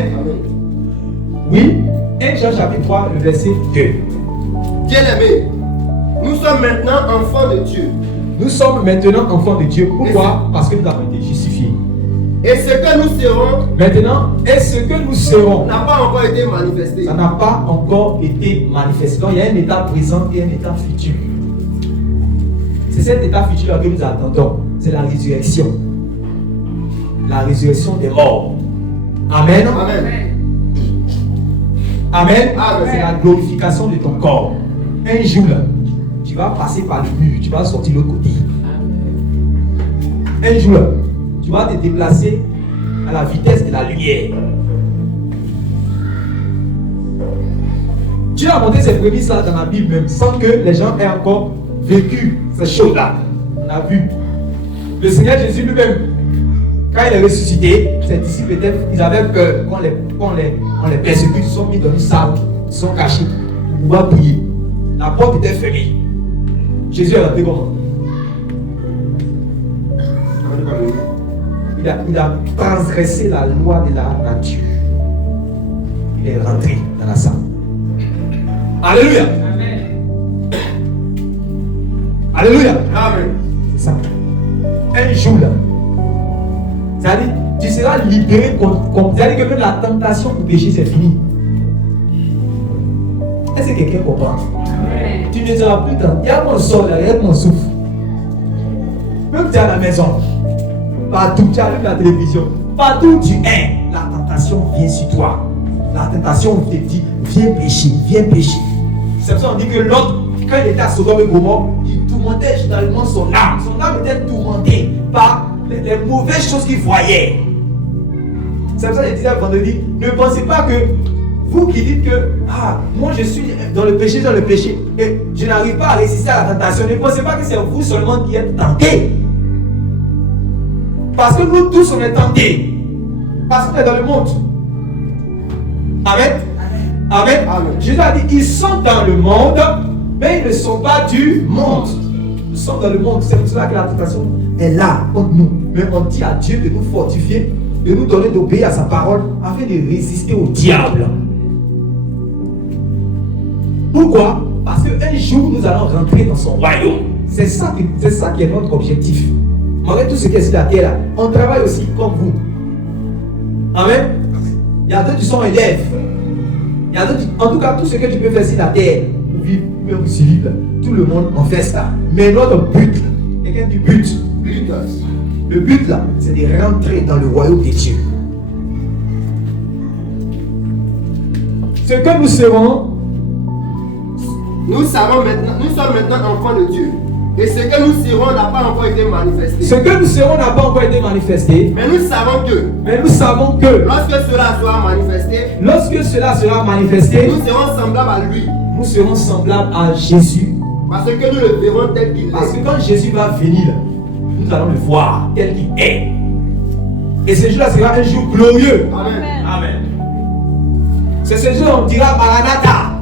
Oui. 1 Jean chapitre 3, le verset 2. Bien-aimés, nous sommes maintenant enfants de Dieu. Nous sommes maintenant enfants de Dieu. Pourquoi? Parce que nous avons été justifiés. Et ce que nous serons Maintenant, et ce que nous serons n'a pas encore été manifesté. ça n'a pas encore été manifesté. Donc il y a un état présent et un état futur. C'est cet état futur que nous attendons. C'est la résurrection. La résurrection des morts. Amen. Amen. Amen. Amen. C'est la glorification de ton corps. Un jour, là, tu vas passer par le mur, tu vas sortir de l'autre côté. Un jour, là, tu vas te déplacer à la vitesse de la lumière. Dieu a montré ses prémices-là dans la Bible même, sans que les gens aient encore vécu ces choses-là. On a vu. Le Seigneur Jésus lui-même, quand il est ressuscité, ses disciples ils avaient peur qu'on les persécute, ils sont mis dans une salle, ils sont cachés pour pouvoir prier. La porte était fermée. Jésus est rentré comment? Il a transgressé la loi de la nature. Il est rentré dans la salle. Alléluia. Amen. Alléluia. Amen. C'est ça. Un jour là, c'est-à-dire, tu seras libéré c'est-à-dire que même la tentation pour pécher, c'est fini. Est-ce que quelqu'un comprend? Amen. Tu ne seras plus tenté. Il y a mon sol, il y a mon souffle. Même tu es à la maison, partout, tu allumes la télévision, partout où tu es, la tentation vient sur toi. La tentation te dit, viens pécher, viens pécher. C'est pour ça qu'on dit que l'autre, quand il était à Sodome et Gomorrhe, il tourmentait généralement son âme. Son âme était tourmentée par les mauvaises choses qu'il voyait. C'est pour ça que je disais vendredi, ne pensez pas que vous qui dites que moi je suis dans le péché, et je n'arrive pas à résister à la tentation, ne pensez pas que c'est vous seulement qui êtes tentés. Parce que nous tous on est tentés. Parce qu'on est dans le monde. Amen. Amen. Amen. Jésus a dit, ils sont dans le monde, mais ils ne sont pas du monde. Nous sommes dans le monde, c'est pour cela que la tentation est là contre nous. Mais on dit à Dieu de nous fortifier, de nous donner d'obéir à sa parole, afin de résister au diable. Pourquoi? Parce qu'un jour, nous allons rentrer dans son royaume. C'est ça qui est notre objectif. Malgré tout ce qui est sur la terre, là, on travaille aussi comme vous. Amen. Il y a d'autres qui sont élèves. Il y a d'autres, en tout cas, tout ce que tu peux faire sur la terre, pour vivre, même pour vivre, tout le monde en fait ça. Mais notre but, quelqu'un du but, le but là, c'est de rentrer dans le royaume des dieux. Ce que nous serons, nous sommes maintenant enfants de Dieu. Et ce que nous serons n'a pas encore été manifesté. ce que nous serons n'a pas encore été manifesté. Mais nous savons que lorsque cela sera manifesté, nous serons semblables à lui. nous serons semblables à Jésus. Parce que nous le verrons tel qu'il Parce que est. quand Jésus va venir, nous allons le voir tel qu'il est. Et ce jour-là sera un jour glorieux. Amen. Amen. C'est ce jour où on dira Maranatha.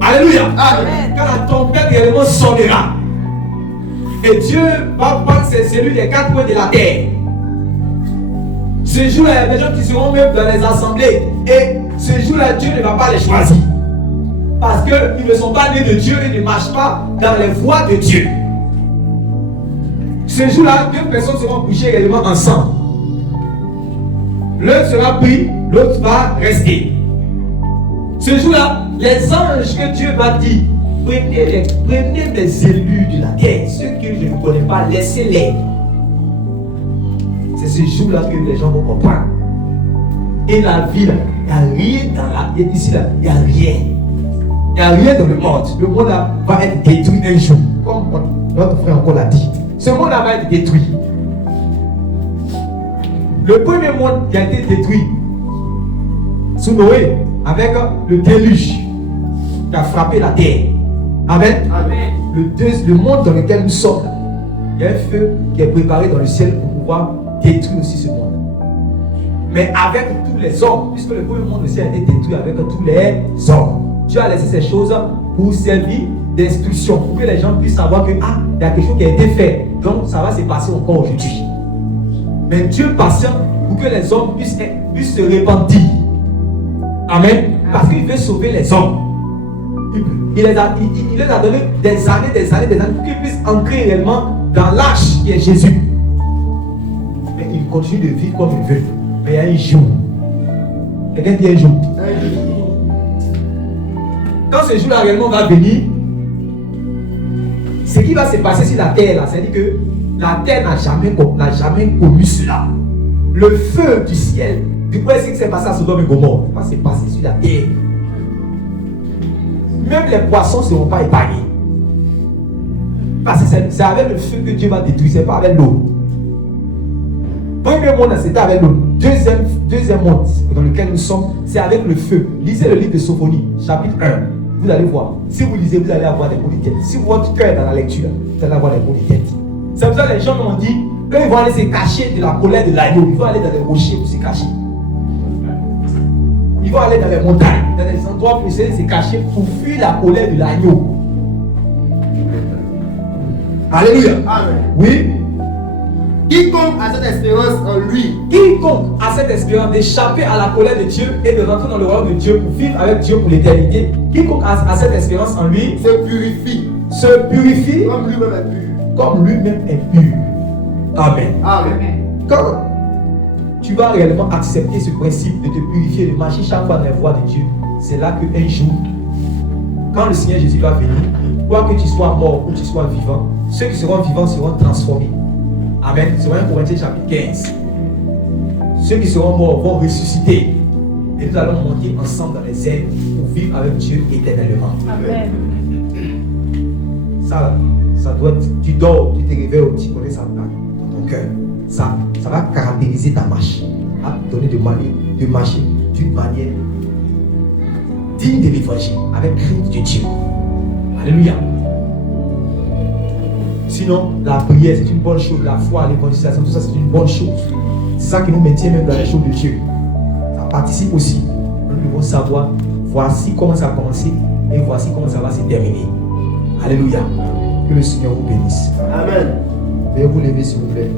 Alléluia. Amen. Quand la trompette réellement sonnera. Et Dieu va prendre ses cellules des quatre coins de la terre. Ce jour-là, il y a des gens qui seront même dans les assemblées. Et ce jour-là, Dieu ne va pas les choisir. Parce qu'ils ne sont pas nés de Dieu et ne marchent pas dans les voies de Dieu. Ce jour-là, deux personnes seront couchées réellement ensemble. L'un sera pris, l'autre va rester. Ce jour-là, les anges que Dieu va dire, prenez les élus de la terre, ceux que je ne connais pas, laissez-les. C'est ce jour-là que les gens vont comprendre. Et la vie, là, il n'y a rien dans la... Ici, là, il n'y a rien. Il n'y a rien dans le monde. Le monde là, va être détruit un jour. Comme notre frère encore l'a dit. Ce monde-là va être détruit. Le premier monde qui a été détruit sous Noé, avec le déluge qui a frappé la terre. Amen. Amen. Le monde dans lequel nous sommes, il y a un feu qui est préparé dans le ciel pour pouvoir détruire aussi ce monde. Mais avec tous les hommes, puisque le premier monde aussi a été détruit avec tous les hommes. Dieu a laissé ces choses pour servir d'instruction, pour que les gens puissent savoir que il y a quelque chose qui a été fait. Donc ça va se passer encore aujourd'hui. Mais Dieu patient pour que les hommes puissent se repentir. Amen. Parce qu'il veut sauver les hommes. Il les a donné des années pour qu'ils puissent entrer réellement dans l'âge qui est Jésus. Mais il continue de vivre comme il veut. Mais il y a un jour. Quelqu'un dit un jour. Quand ce jour-là réellement va venir, ce qui va se passer sur la terre, là, c'est-à-dire que la terre n'a jamais connu cela. Le feu du ciel, du coup, ce qui s'est passé à Sodome et Gomorrhe, va se passer sur la terre. Même les poissons ne seront pas épargnés. Parce que c'est avec le feu que Dieu va détruire, c'est pas avec l'eau. Premier monde, c'était avec l'eau. Deuxième monde dans lequel nous sommes, c'est avec le feu. Lisez le livre de Sophonie, chapitre 1. Vous allez voir. Si vous lisez, vous allez avoir des maux de tête. Si votre cœur est dans la lecture, vous allez avoir des maux de tête. C'est pour ça que les gens m'ont dit, eux, ils vont aller se cacher de la colère de l'agneau. Ils vont aller dans les rochers pour se cacher. Ils vont aller dans les montagnes, dans des endroits pour essayer de se cacher pour fuir la colère de l'agneau. Alléluia. Amen. Oui. Quiconque a cette espérance en lui, Quiconque a cette espérance d'échapper à la colère de Dieu et de rentrer dans le royaume de Dieu pour vivre avec Dieu pour l'éternité, quiconque a cette espérance en lui se purifie comme lui-même est pur. Amen. Amen. Quand tu vas réellement accepter ce principe de te purifier, de marcher chaque fois dans la voie de Dieu, c'est là qu'un jour, quand le Seigneur Jésus va venir, quoi que tu sois mort ou que tu sois vivant, ceux qui seront vivants seront transformés. Amen. C'est 1 Corinthiens chapitre 15. Ceux qui seront morts vont ressusciter. Et nous allons monter ensemble dans les airs pour vivre avec Dieu éternellement. Amen. Ça doit être, tu dors, tu te réveilles, tu connais ça dans ton cœur. Ça va caractériser ta marche. Ça va te donner de marcher d'une manière digne de l'évangile, avec crainte de Dieu. Alléluia. Sinon, la prière, c'est une bonne chose. La foi, l'évangélisation, tout ça, c'est une bonne chose. C'est ça qui nous maintient même dans les choses de Dieu. Ça participe aussi. Nous devons savoir, voici comment ça a commencé et voici comment ça va se terminer. Alléluia. Que le Seigneur vous bénisse. Amen. Veuillez vous lever, s'il vous plaît.